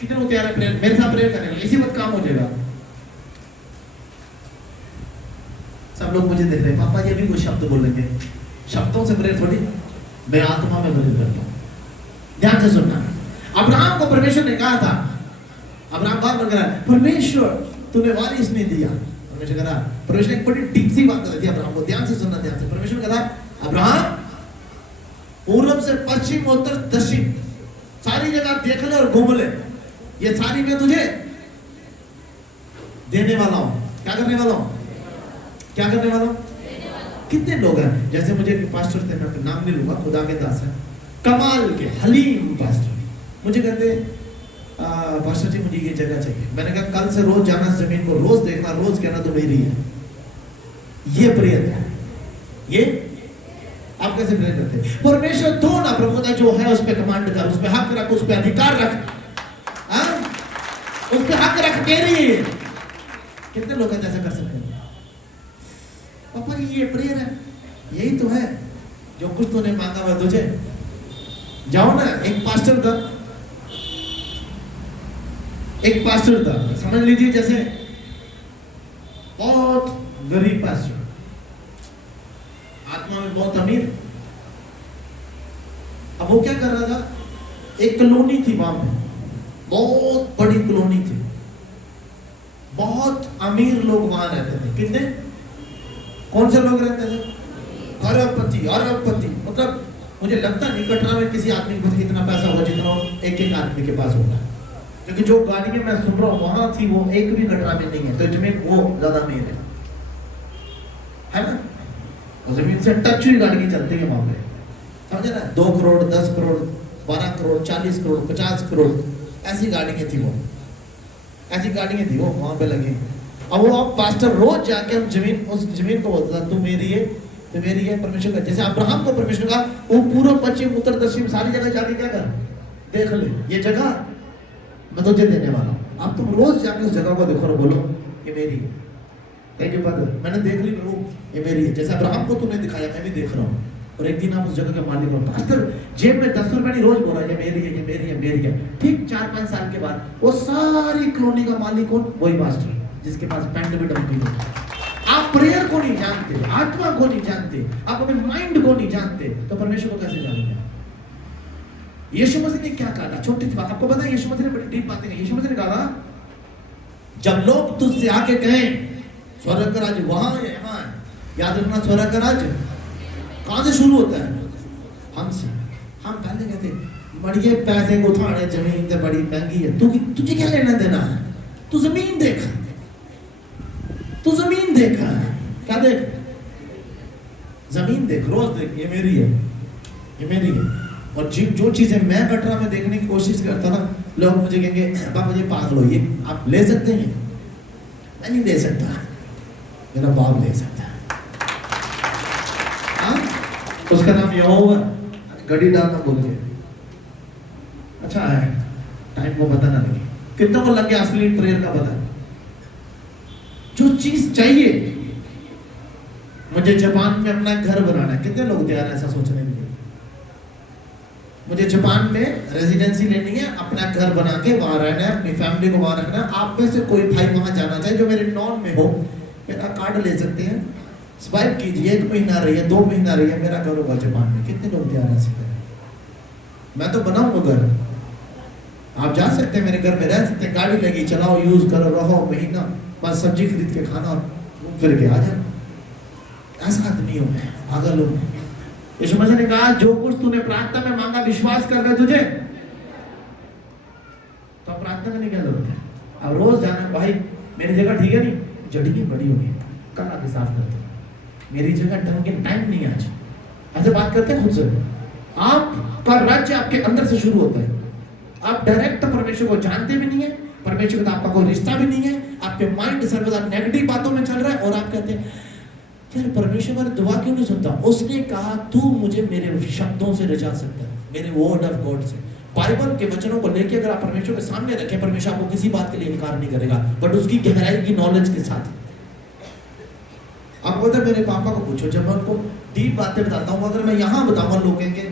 कितने लोग तैयार है प्रेयर मेरे साथ प्रेयर करने? इसी वक्त काम हो जाएगा। सब लोग मुझे देख रहे हैं, पापा जी अभी कोई शब्द बोलेंगे। शब्दों से प्रेयर थोड़ी, मैं आत्मा में प्रेयर करता हूं। ध्यान से सुनना, अब्राहम को परमेश्वर ने कहा था, अब्राहम बात कर रहा है, परमेश्वर तूने वारिस नहीं दिया। परमेश्वर कह रहा, परमेश्वर एक बड़ी डीप सी बात कर दी अब्राहम को। ध्यान से सुनना, ध्यान से। परमेश्वर कह रहा, अब्राहम पूर्व से पश्चिम, उत्तर दक्षिण सारी जगह देख ले और घूम ले, ये सारी मैं तुझे देने वाला हूं। क्या करने वाला हूं? क्या करने वाला हूं? कितने लोग हैं, जैसे मुझे पास्टर थे, मैं नाम नहीं लूंगा, खुदा के दास है, कमाल के हलीम पास्टर, मुझे कहते पास्टर जी मुझे ये जगह चाहिए। मैंने कहा कल से रोज जाना जमीन को, रोज देखना, रोज कहना तो मेरी है। ये प्रेयर है। ये आप कैसे प्रेयर करते हैं? परमेश्वर दो ना प्रभुता जो है उस पर कमांड कर, उस पर हक रख, उस पर अधिकार रख, उस पर हक रख तेरी। कितने लोग हैं जैसे कर सकते हैं? पापा ये प्रेयर है, यही तो है जो कुछ तूने मांगा हुआ तुझे। जाओ ना, एक पास्टर था, समझ लीजिए जैसे बहुत गरीब पास्टर, आत्मा में बहुत अमीर। अब वो क्या कर रहा था, एक कॉलोनी थी वहां पे, बहुत बड़ी कॉलोनी थी, बहुत अमीर लोग वहां रहते थे। कितने, कौन से लोग रहते थे? अरबपति, अरबपति। मतलब मुझे लगता नहीं कटरा में किसी आदमी के पास इतना पैसा होगा जितना एक एक आदमी के पास होगा, क्योंकि जो गाड़ियां मैं सुन रहा हूँ वहां थी वो एक भी कटरा में नहीं है, तो जमीन वो ज्यादा अमीर है ना। और जमीन से टच हुई गाड़ियां चलती है वहां पे, समझे ना। 2 करोड़, 10 करोड़, 12 करोड़, 40 करोड़, 50 करोड़ ऐसी गाड़ियां थी वो, ऐसी गाड़ियां थी वो वहां पे लगी। अब वो अब पास्टर रोज जाके हम जमीन, उस जमीन को बोलता था तू मेरी है, तो मेरी है परमेश्वर का। जैसे अब्राहम को परमेश्वर का, वो पूर्व पश्चिम उत्तर दक्षिण सारी जगह जाके क्या कर, देख ले, ये जगह मैं तुझे देने वाला हूँ। अब तुम रोज जाके उस जगह को देखो और बोलो ये मेरी है। थैंक यू फादर, मैंने देख ली प्रभु, ये मेरी है। जैसे अब्राहम को तूने दिखाया, मैं भी देख रहा हूँ। और एक दिन आप उस जगह के मालिक हो। पास्टर जेब में 10 रुपए नहीं, रोज बोल रहा है ये मेरी है, ये मेरी है, मेरी है। ठीक 4-5 साल के बाद वो सारी कॉलोनी का मालिक कौन? वही पास्टर जिसके पास पैंट भी डंकी हो। आप प्रेयर को नहीं जानते, आत्मा को नहीं जानते, आप अपने माइंड को नहीं जानते, तो परमेश्वर को कैसे जानेंगे? यीशु मसीह ने क्या कहा था? छोटी सी बात आपको पता है, यीशु मसीह ने बड़ी डीप बातें कही। यीशु मसीह ने कहा जब लोग तुझसे आके कहें स्वर्ग का राज्य वहां है यहाँ है, याद रखना स्वर्ग का राज्य कहां से शुरू होता है? हमसे। हम पहले कहते बड़े पैसे को उठाने, जमीन तो बड़ी महंगी है, तुझे क्या लेना देना है? तू जमीन देख, तू जमीन देख, क्या देख? जमीन देख, रोज देख, ये मेरी है, ये मेरी है। और जो चीजें मैं कटरा में देखने की कोशिश करता ना, लोग मुझे कहेंगे बाबा जी पागल हो, ये आप ले सकते हैं? मैं नहीं ले सकता, मेरा बाप ले सकता है। उसका नाम यहोवा, घड़ी डालना बोल के। अच्छा है, टाइम को पता ना लगे, कितना को लग गया असली प्रेयर का पता। जो चीज चाहिए, मुझे जापान में अपना घर बनाना है, कितने लोग तैयार है ऐसा सोचने के लिए? मुझे जापान में रेजिडेंसी लेनी है, अपना घर बना के वहां रहना है, अपनी फैमिली को वहां रखना है। आप में से कोई भाई वहां जाना चाहे जो मेरे नॉन में हो, मेरा कार्ड ले सकते हैं, स्वाइप कीजिए, 1 महीना रही है, 2 महीना रही है, मेरा घर होगा जापान में। कितने लोग तैयार है सीखने? मैं तो बनाऊंगा घर, आप जा सकते हैं मेरे घर में, रह सकते हैं, गाड़ी लगी, चलाओ, यूज करो, रहो, महीना बस सब्जी खरीद के खाना और घूम फिर के आ जाना। ऐसा आदमी हूं मैं, पागल हूं। यीशु मसीह ने कहा जो कुछ तूने प्रार्थना में मांगा, विश्वास कर रहे तुझे, तो प्रार्थना में नहीं क्या जरूरत है? अब रोज जाना, भाई मेरी जगह ठीक है नहीं, जड़ी बड़ी हो गई, कल आके साफ करते, मेरी जगह ढंग के टाइम नहीं आज। ऐसे बात करते हैं खुद से। आपका राज्य आपके अंदर से शुरू होता है। आप डायरेक्ट परमेश्वर को जानते भी नहीं है, परमेश्वर का आपका कोई रिश्ता भी नहीं है, आपके माइंड सर्वदा नेगेटिव बातों में चल रहा है, और आप कहते हैं यार परमेश्वर मेरी दुआ क्यों नहीं सुनता? उसने कहा तू मुझे मेरे शब्दों से रिझा सकता है, मेरे वर्ड ऑफ गॉड से। बाइबल के वचनों को लेके अगर आप परमेश्वर के सामने रखें, परमेश्वर आपको किसी बात के लिए इनकार नहीं करेगा, बट उसकी गहराई की नॉलेज के साथ। आप पता मेरे पापा को पूछो, जब मैं उनको डीप बातें बताता हूँ, अगर मैं यहाँ बताऊंगा लोग कहेंगे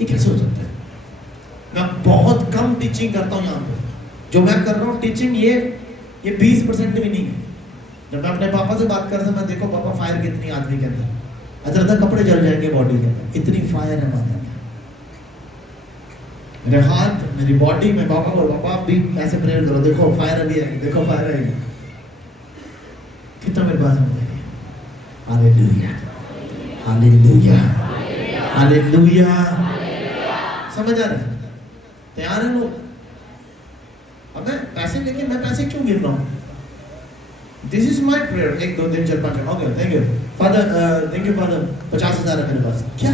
ये कैसे हो सकता है? मैं बहुत कम टीचिंग करता हूँ यहाँ पे, जो मैं कर रहा हूँ टीचिंग ये 20% भी नहीं है। जब मैं अपने पापा से बात कर रहा था, मैं देखो पापा फायर कितनी आदमी के अंदर, अच्छा था कपड़े जल जाएंगे बॉडी के अंदर, इतनी फायर है हमारे अंदर। मेरे हाथ, मेरी बॉडी में पापा को, पापा आप भी ऐसे प्रेयर करो, देखो फायर अभी आएगी, देखो फायर आएगी, कितना मेरे पास हो जाएगी। Hallelujah, hallelujah, hallelujah. समझ आ रहा है? तैयार है लोग? अब मैं पैसे लेके, मैं पैसे क्यों गिन रहा हूँ? This is my prayer. 1 2 3 4 5 हो गया। Thank you father, thank you father. 50,000 है मेरे पास। क्या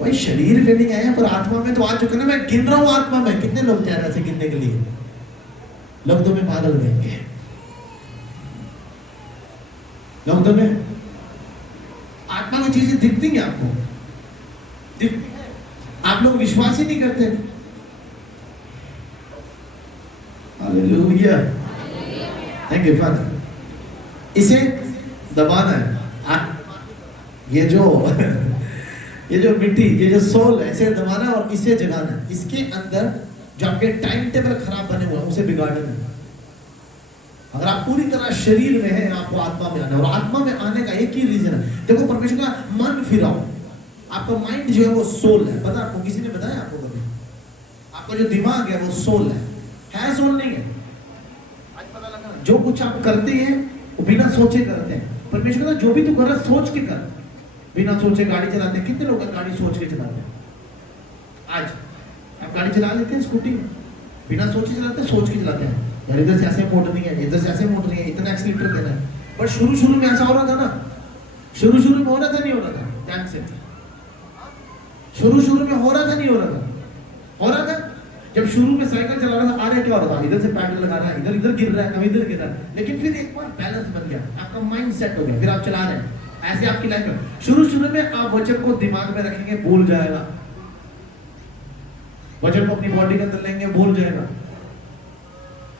वही शरीर लेने आए हैं, पर आत्मा में तो आ चुके ना। मैं गिन रहा हूँ आत्मा में। कितने लोग तैयार है ऐसे गिनने के लिए? लोग तो में पागल रहेंगे, लोग तो में आत्मा की चीजें दिखती हैं आपको, दिखती है, आप लोग विश्वास ही नहीं करते। Hallelujah, thank you father. इसे दबाना है, ये जो मिट्टी, ये जो सोल है, इसे दबाना है और इसे जगाना है। इसके अंदर जो आपके टाइम टेबल खराब बने हुए हैं उसे बिगाड़ना है। अगर आप पूरी तरह शरीर में हैं, आपको आत्मा में आना है। और आत्मा में आने का एक ही रीजन है, देखो परमेश्वर का मन फिराओ। आपका माइंड जो है वो सोल है, पता आपको, किसी ने बताया आपको कभी? आपका जो दिमाग है वो सोल है सोल नहीं है? आज पता लगा ना, जो कुछ आप करते हैं वो बिना सोचे करते हैं। परमेश्वर का जो भी तू कर रहा है सोच के कर। बिना सोचे गाड़ी चलाते हैं, कितने लोग गाड़ी सोच के चलाते हैं? आज आप गाड़ी चला लेते हैं, स्कूटी बिना सोचे चलाते हैं, सोच के चलाते हैं, यार इधर से ऐसे मोड़नी है, इधर से ऐसे मोड़नी है, इतना एक्सीलेटर देना है। पर शुरू में ऐसा हो रहा था ना, शुरू में हो रहा था, नहीं हो रहा था? ध्यान से, शुरू में हो रहा था, नहीं हो रहा था? हो रहा था। जब शुरू में साइकिल चला रहा था, आ रहा क्या हो रहा था? इधर से पैडल लगा रहा है, इधर गिर रहा है, कभी इधर गिर रहा है, लेकिन फिर एक बार बैलेंस बन गया, आपका माइंड सेट हो गया, फिर आप चला रहे हैं। ऐसे आपकी लाइफ में शुरू में आप वचन को दिमाग में रखेंगे, भूल जाएगा। वचन को अपनी बॉडी के अंदर लेंगे, भूल जाएगा।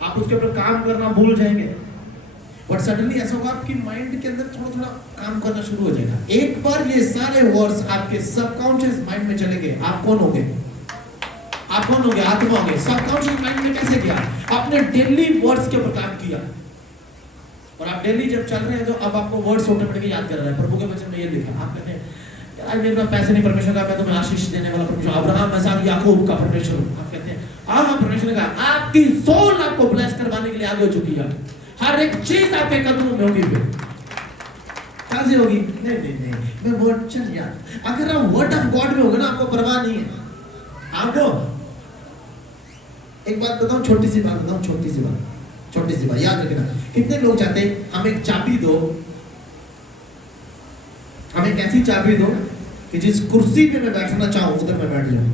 आप उसके ऊपर काम करना भूल जाएंगे। बट सडनली ऐसा होगा, आपकी माइंड के अंदर थोड़ा थोड़ा काम करना शुरू हो जाएगा। एक बार ये सारे वर्ड्स आपके सबकॉन्शियस माइंड में चले गए, आप कौन हो गए? आप कौन हो गए? आत्मा हो गए। सबकॉन्शियस माइंड में कैसे गया? आपने डेली वर्ड्स के ऊपर काम किया, और आप डेली जब चल रहे हैं तो अब आपको वर्ड्स ऑटोमेटिकली याद कर रहा है। प्रभु के वचन में ये लिखा, आप कहते हैं यार मेरे पास पैसे नहीं, परमेश्वर का मैं तुम्हें आशीष देने वाला परमेश्वर, अब्राहम, इसहाक, याकूब का परमेश्वर। आप कहते हैं हाँ, परमेश्वर का आपकी सोल आपको ब्लेस करवाने के लिए आगे हो चुकी है। हर एक चीज आपके कदमों में होगी। फिर कैसे होगी? नहीं, मैं वर्ड चल यार, अगर आप वर्ड ऑफ गॉड में होगा ना, आपको परवाह नहीं है। आपको एक बात बताऊं, छोटी सी बात याद रखना। कितने लोग चाहते हैं हम एक चाबी दो, हम एक ऐसी चाबी दो कि जिस कुर्सी पे मैं बैठना चाहूं उधर मैं बैठ जाऊं,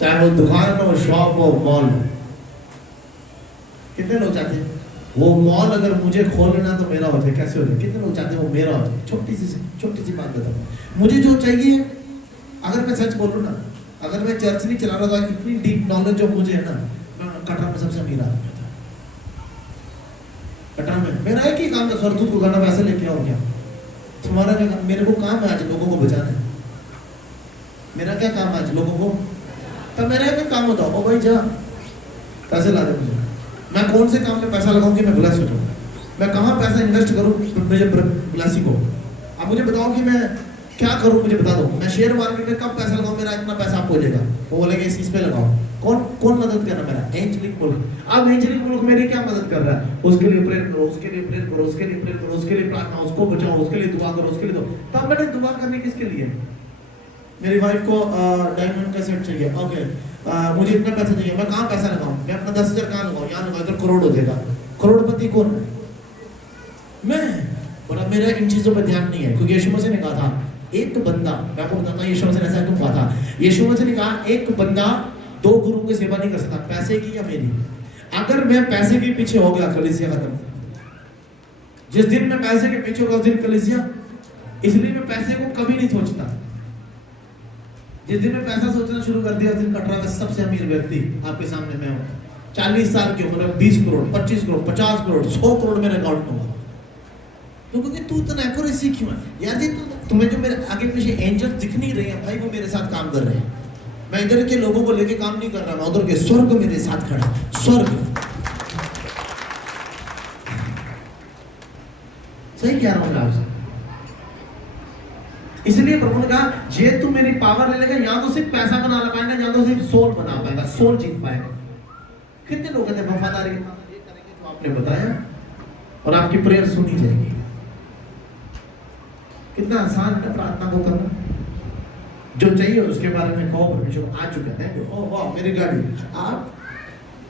चाहे वो दुकान हो, शॉप हो, मॉल हो। कितने लोग चाहते हैं वो मॉल अगर मुझे खोलना तो मेरा हो जाए? कैसे हो जाए? कितने लोग चाहते हैं वो मेरा हो जाए? छोटी सी बात बताओ, मुझे जो चाहिए, अगर मैं सच बोलूं ना, अगर मैं चर्च नहीं चला रहा था, इतनी डीप नॉलेज जो मुझे है ना, मैं कटरा में सबसे अमीर आदमी था। कटरा में मेरा एक ही काम था, सरदूत को गाना पैसे लेके आओ। क्या तुम्हारा क्या काम? मेरे को काम है आज लोगों को बचाना। मेरा क्या काम है आज? लोगों को। तब मेरा क्या काम होता? ओ भाई जा पैसे ला दे मुझे, मैं कौन से काम में पैसा लगाऊं कि मैं ब्लेस हो जाऊं? मैं कहाँ पैसा इन्वेस्ट करूं मुझे ब्लेसिंग हो? आप मुझे बताओ कि मैं क्या करूं, मुझे बता दो। मैं शेयर मार्केट में कब पैसा लगाऊं, मेरा इतना पैसा आपको हो जाएगा? वो बोलेंगे इस चीज पे लगाओ। कौन मदद कर रहा है? मेरा एंजलिक मुल्क। अब एंजलिक मुल्क मेरी क्या मदद कर रहा है? उसके लिए प्रेयर करो, उसके लिए प्रेयर करो, उसके लिए प्रेयर करो, उसके लिए प्रार्थना, उसको बचाओ, उसके लिए दुआ करो, उसके लिए दो। तब मैंने दुआ करने किसके लिए? मेरी वाइफ को डायमंड का सेट चाहिए, ओके, मुझे इतना पैसा चाहिए, मैं कहाँ पैसा लगाऊं? मैं अपना 10,000 कहाँ लगाऊं? यहाँ लगाऊं, इधर करोड़ हो जाएगा। करोड़पति कौन है? मैं। और अब मेरा इन चीजों पर ध्यान नहीं है, क्योंकि यीशु मसीह ने कहा था एक बंदा, मैं आपको बताता हूँ यीशु मसीह ने ऐसा क्यों कहा था। यीशु मसीह ने कहा एक बंदा दो गुरुओं की सेवा नहीं कर सकता, पैसे की या मेरी। अगर मैं पैसे के पीछे हो गया, कलीसिया खत्म। जिस दिन मैं पैसे के पीछे होगा उस दिन कलीसिया। इसलिए मैं पैसे को कभी नहीं सोचता। जिस दिन मैं पैसा सोचना शुरू कर दिया उस दिन कटरा का सबसे अमीर व्यक्ति आपके सामने मैं हूँ। 40 साल की उम्र में 20 करोड़, 25 करोड़, 50 करोड़, 100 करोड़ मेरे अकाउंट में होगा। तो क्योंकि तू इतना एक्यूरेसी क्यों है यार? जी तुम्हें जो मेरे आगे पीछे एंजल दिख नहीं रहे हैं भाई, वो मेरे साथ काम कर रहे हैं। मैं इधर के लोगों को लेके काम नहीं कर रहा, मैं उधर के स्वर्ग मेरे साथ खड़ा। स्वर्ग सही कह रहा हूँ आपसे। इसलिए प्रभु ने कहा जे तू मेरी पावर ले लेगा, या तो सिर्फ पैसा बना पाएगा, या तो सिर्फ सोल बना पाएगा, सोल जीत पाएगा। कितने लोग कहते हैं वफादारी के काम ये करेंगे तो आपने बताया, और आपकी प्रेयर सुनी जाएगी। कितना आसान है प्रार्थना को करना। जो चाहिए उसके बारे में कहो, परमेश्वर आ चुके हैं। ओ वाह मेरी गाड़ी। आप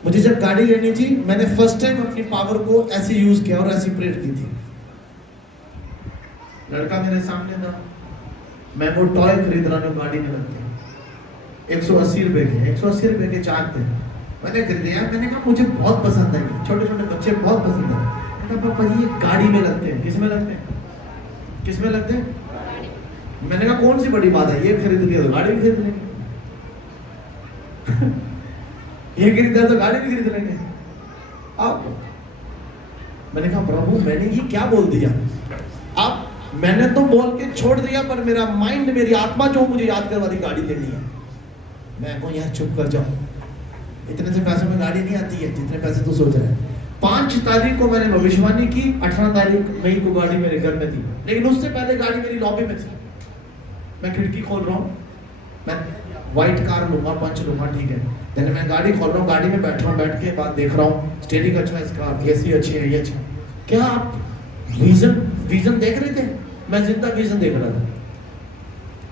मुझे जब गाड़ी लेनी थी, मैंने फर्स्ट टाइम अपनी पावर को ऐसे यूज किया और ऐसी प्रेयर की थी। लड़का मेरे सामने था, मैं वो टॉय खरीद रहा हूँ गाड़ी में लगते 180 रुपए के, 180 रुपए के 4 थे। मैंने खरीदे यार, मैंने कहा मुझे बहुत पसंद आई, छोटे छोटे बच्चे बहुत पसंद है। मैंने कहा पापा ये गाड़ी में लगते हैं। किस में लगते हैं? किस में लगते हैं? मैंने कहा कौन सी बड़ी बात है, ये खरीद लिया तो गाड़ी भी खरीद लेंगे। ये खरीदा तो गाड़ी भी खरीद लेंगे। अब मैंने कहा प्रभु मैंने ये क्या बोल दिया? अब मैंने तो बोल के छोड़ दिया, पर मेरा माइंड, मेरी आत्मा जो मुझे याद करवा दी गाड़ी लेनी है। मैं को यार चुप कर जाओ, इतने से पैसों में गाड़ी नहीं आती है जितने पैसे तू सोच रहा है। 5 तारीख को मैंने भविष्यवाणी की, 18 तारीख मई को गाड़ी मेरे घर में थी, लेकिन उससे पहले गाड़ी मेरी लॉबी में थी। मैं खिड़की खोल रहा हूँ, मैं व्हाइट कार लूंगा, पंच लूंगा, ठीक है, यानी मैं गाड़ी खोल रहा हूँ, गाड़ी में बैठ रहा हूँ, बैठ के बाद देख रहा हूँ स्टीयरिंग अच्छा है इसका, एसी अच्छी है, ये अच्छा। क्या आप विजन देख रहे थे? मैं जिंदा विजन देख रहा था।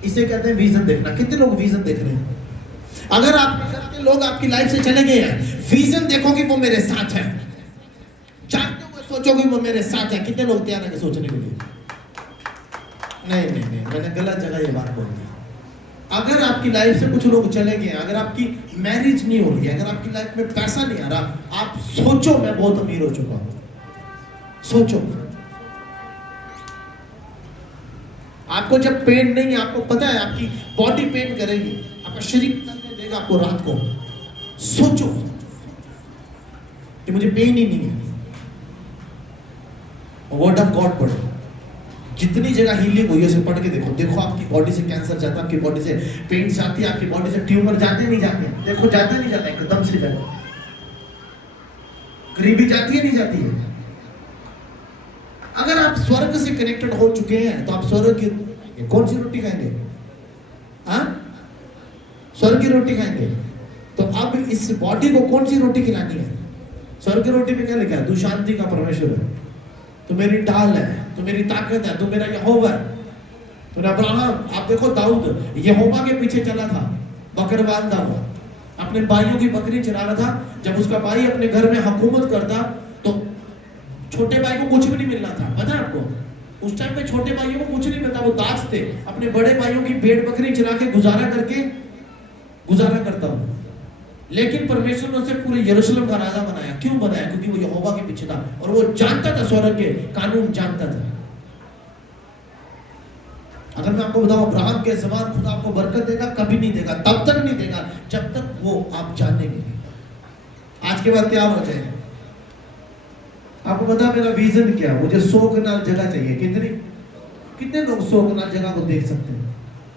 इसे कहते हैं विजन देखना। कितने लोग विजन देख रहे हैं? अगर आप के लोग आपकी लाइफ से चले गए हैं, विजन देखोगे वो मेरे साथ है, जानते हुए सोचोगे वो मेरे साथ है। कितने लोग तैयार है सोचने के लिए? नहीं, मैंने गलत जगह ये बात बोल दी। अगर आपकी लाइफ से कुछ लोग चले गए, अगर आपकी मैरिज नहीं हो रही है, अगर आपकी लाइफ में पैसा नहीं आ रहा, आप सोचो मैं बहुत अमीर हो चुका हूं। सोचो, आपको जब पेन नहीं है, आपको पता है आपकी बॉडी पेन करेगी, आपका शरीर तकलीफ देगा आपको रात को, सोचो कि मुझे पेन ही नहीं है। वर्ड ऑफ गॉड पढ़ो, जितनी जगह हीलिंग हुई है उसे पढ़ के देखो। देखो आपकी बॉडी से कैंसर जाता है, आपकी बॉडी से पेन जाती है, आपकी बॉडी से ट्यूमर जाते नहीं जाते? देखो जाता नहीं जाता, एकदम से जाता। गरीबी जाती है नहीं जाती है? अगर आप स्वर्ग से कनेक्टेड हो चुके हैं तो आप स्वर्ग की कौन सी रोटी खाएंगे? हाँ, स्वर्ग की रोटी खाएंगे। तो अब इस बॉडी को कौन सी रोटी खिलानी है? स्वर्ग की रोटी में क्या लिखा है? तू शांति का परमेश्वर है, तू मेरी ढाल है, तू मेरी ताकत है, तू मेरा यहोवा है। तो अब्राहम, आप देखो दाऊद यहोवा के पीछे चला था, बकरवाल था, वो अपने भाइयों की बकरी चरा रहा था। जब उसका भाई अपने घर में हुकूमत करता तो छोटे भाई को कुछ भी नहीं मिलना था। पता है आपको? उस टाइम पे छोटे भाइयों को कुछ नहीं मिलता, वो दास थे। अपने बड़े भाइयों की भेड़ बकरी चरा के गुजारा करता हूँ। लेकिन परमेश्वर ने उसे पूरे यरूशलेम का राजा बनाया। क्यों बनाया? क्योंकि वो यहोवा के पीछे था और वो जानता था, स्वर्ग के कानून जानता था। अगर मैं आपको बताऊं, अब्राहम के ज़मान खुदा आपको बरकत देगा, कभी नहीं देगा, तब तक नहीं देगा जब तक वो आप जानेंगे। आज के बाद तैयार हो जाए। आपको पता मेरा विजन क्या? मुझे 100 कनाल जगह चाहिए। कितने लोग 100 कनाल जगह को देख सकते हैं?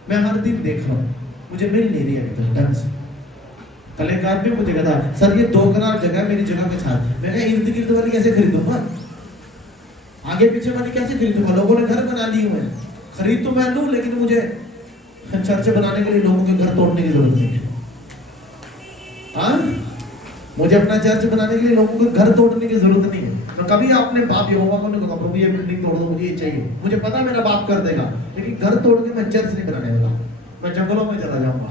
मैं हर दिन देख रहा हूँ, मुझे मिल नहीं रही है ढंग से। कल एक आदमी मुझे कहता, सर ये 2 कनाल जगह मेरी जगह के साथ। मैं इर्द गिर्द वाली कैसे खरीदूंगा? आगे पीछे वाली कैसे खरीदूंगा? लोगों ने घर बना लिए हुए हैं, खरीद तो मैं लूं, लेकिन मुझे चर्च बनाने के लिए लोगों के घर तोड़ने की जरूरत नहीं है। हाँ, मुझे अपना चर्च बनाने के लिए लोगों के घर तोड़ने की जरूरत नहीं है। तो कभी आपने बाप यहोवा को नहीं कहा प्रभु ये बिल्डिंग तोड़ दो, मुझे ये चाहिए, मुझे पता मेरा बाप कर देगा, लेकिन घर तोड़ के मैं चर्च नहीं बनाने वाला। मैं जंगलों में चला जाऊंगा,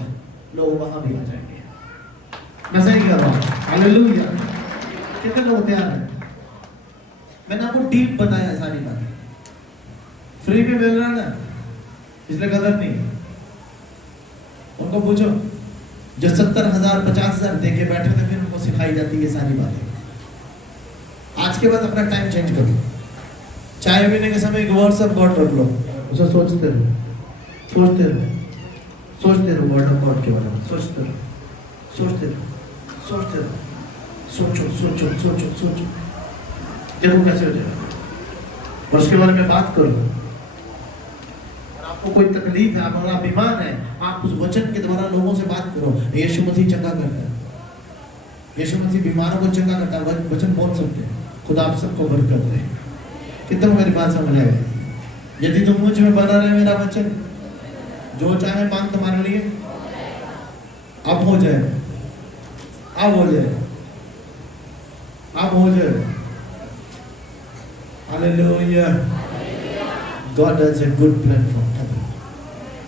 लोग वहां भी आ जाएंगे। मैं सही कह रहा हूँ? हालेलुया। कितने लोग तैयार हैं? मैंने आपको डीप बताया सारी बात, फ्री में मिल रहा ना, इसलिए कदर नहीं। उनको पूछो जो 70,000 50,000 देके बैठे थे, फिर उनको सिखाई जाती है सारी बातें। आज के बाद अपना टाइम चेंज करो। चाय पीने के समय एक वर्ड्स ऑफ गॉड रख लो, उसे सोचते रहो, सोचते रहो, सोचते रहो वर्ड ऑफ गॉड के बारे में, सोचते रहो, सोचते रहो, सोचते रहो, सोचो सोचो सोचो सोचो, देखो कैसे हो जाएगा। और उसके बारे में बात करो। आपको कोई तकलीफ है, अगर आप बीमार हैं, आप उस वचन के द्वारा लोगों से बात करो। यीशु मसीह चंगा करता है, यीशु मसीह बीमारों को चंगा करता है। वचन बोल सकते हैं। खुदा आप सबको बरकत दे। कितना मेरी बात समझ आए? यदि तुम मुझ में बना रहे, मेरा वचन जो चाहे मांग तुम्हारे लिए अब हो जाए, अब हो जाए, अब हो जाए। Hallelujah. God has a good plan for us.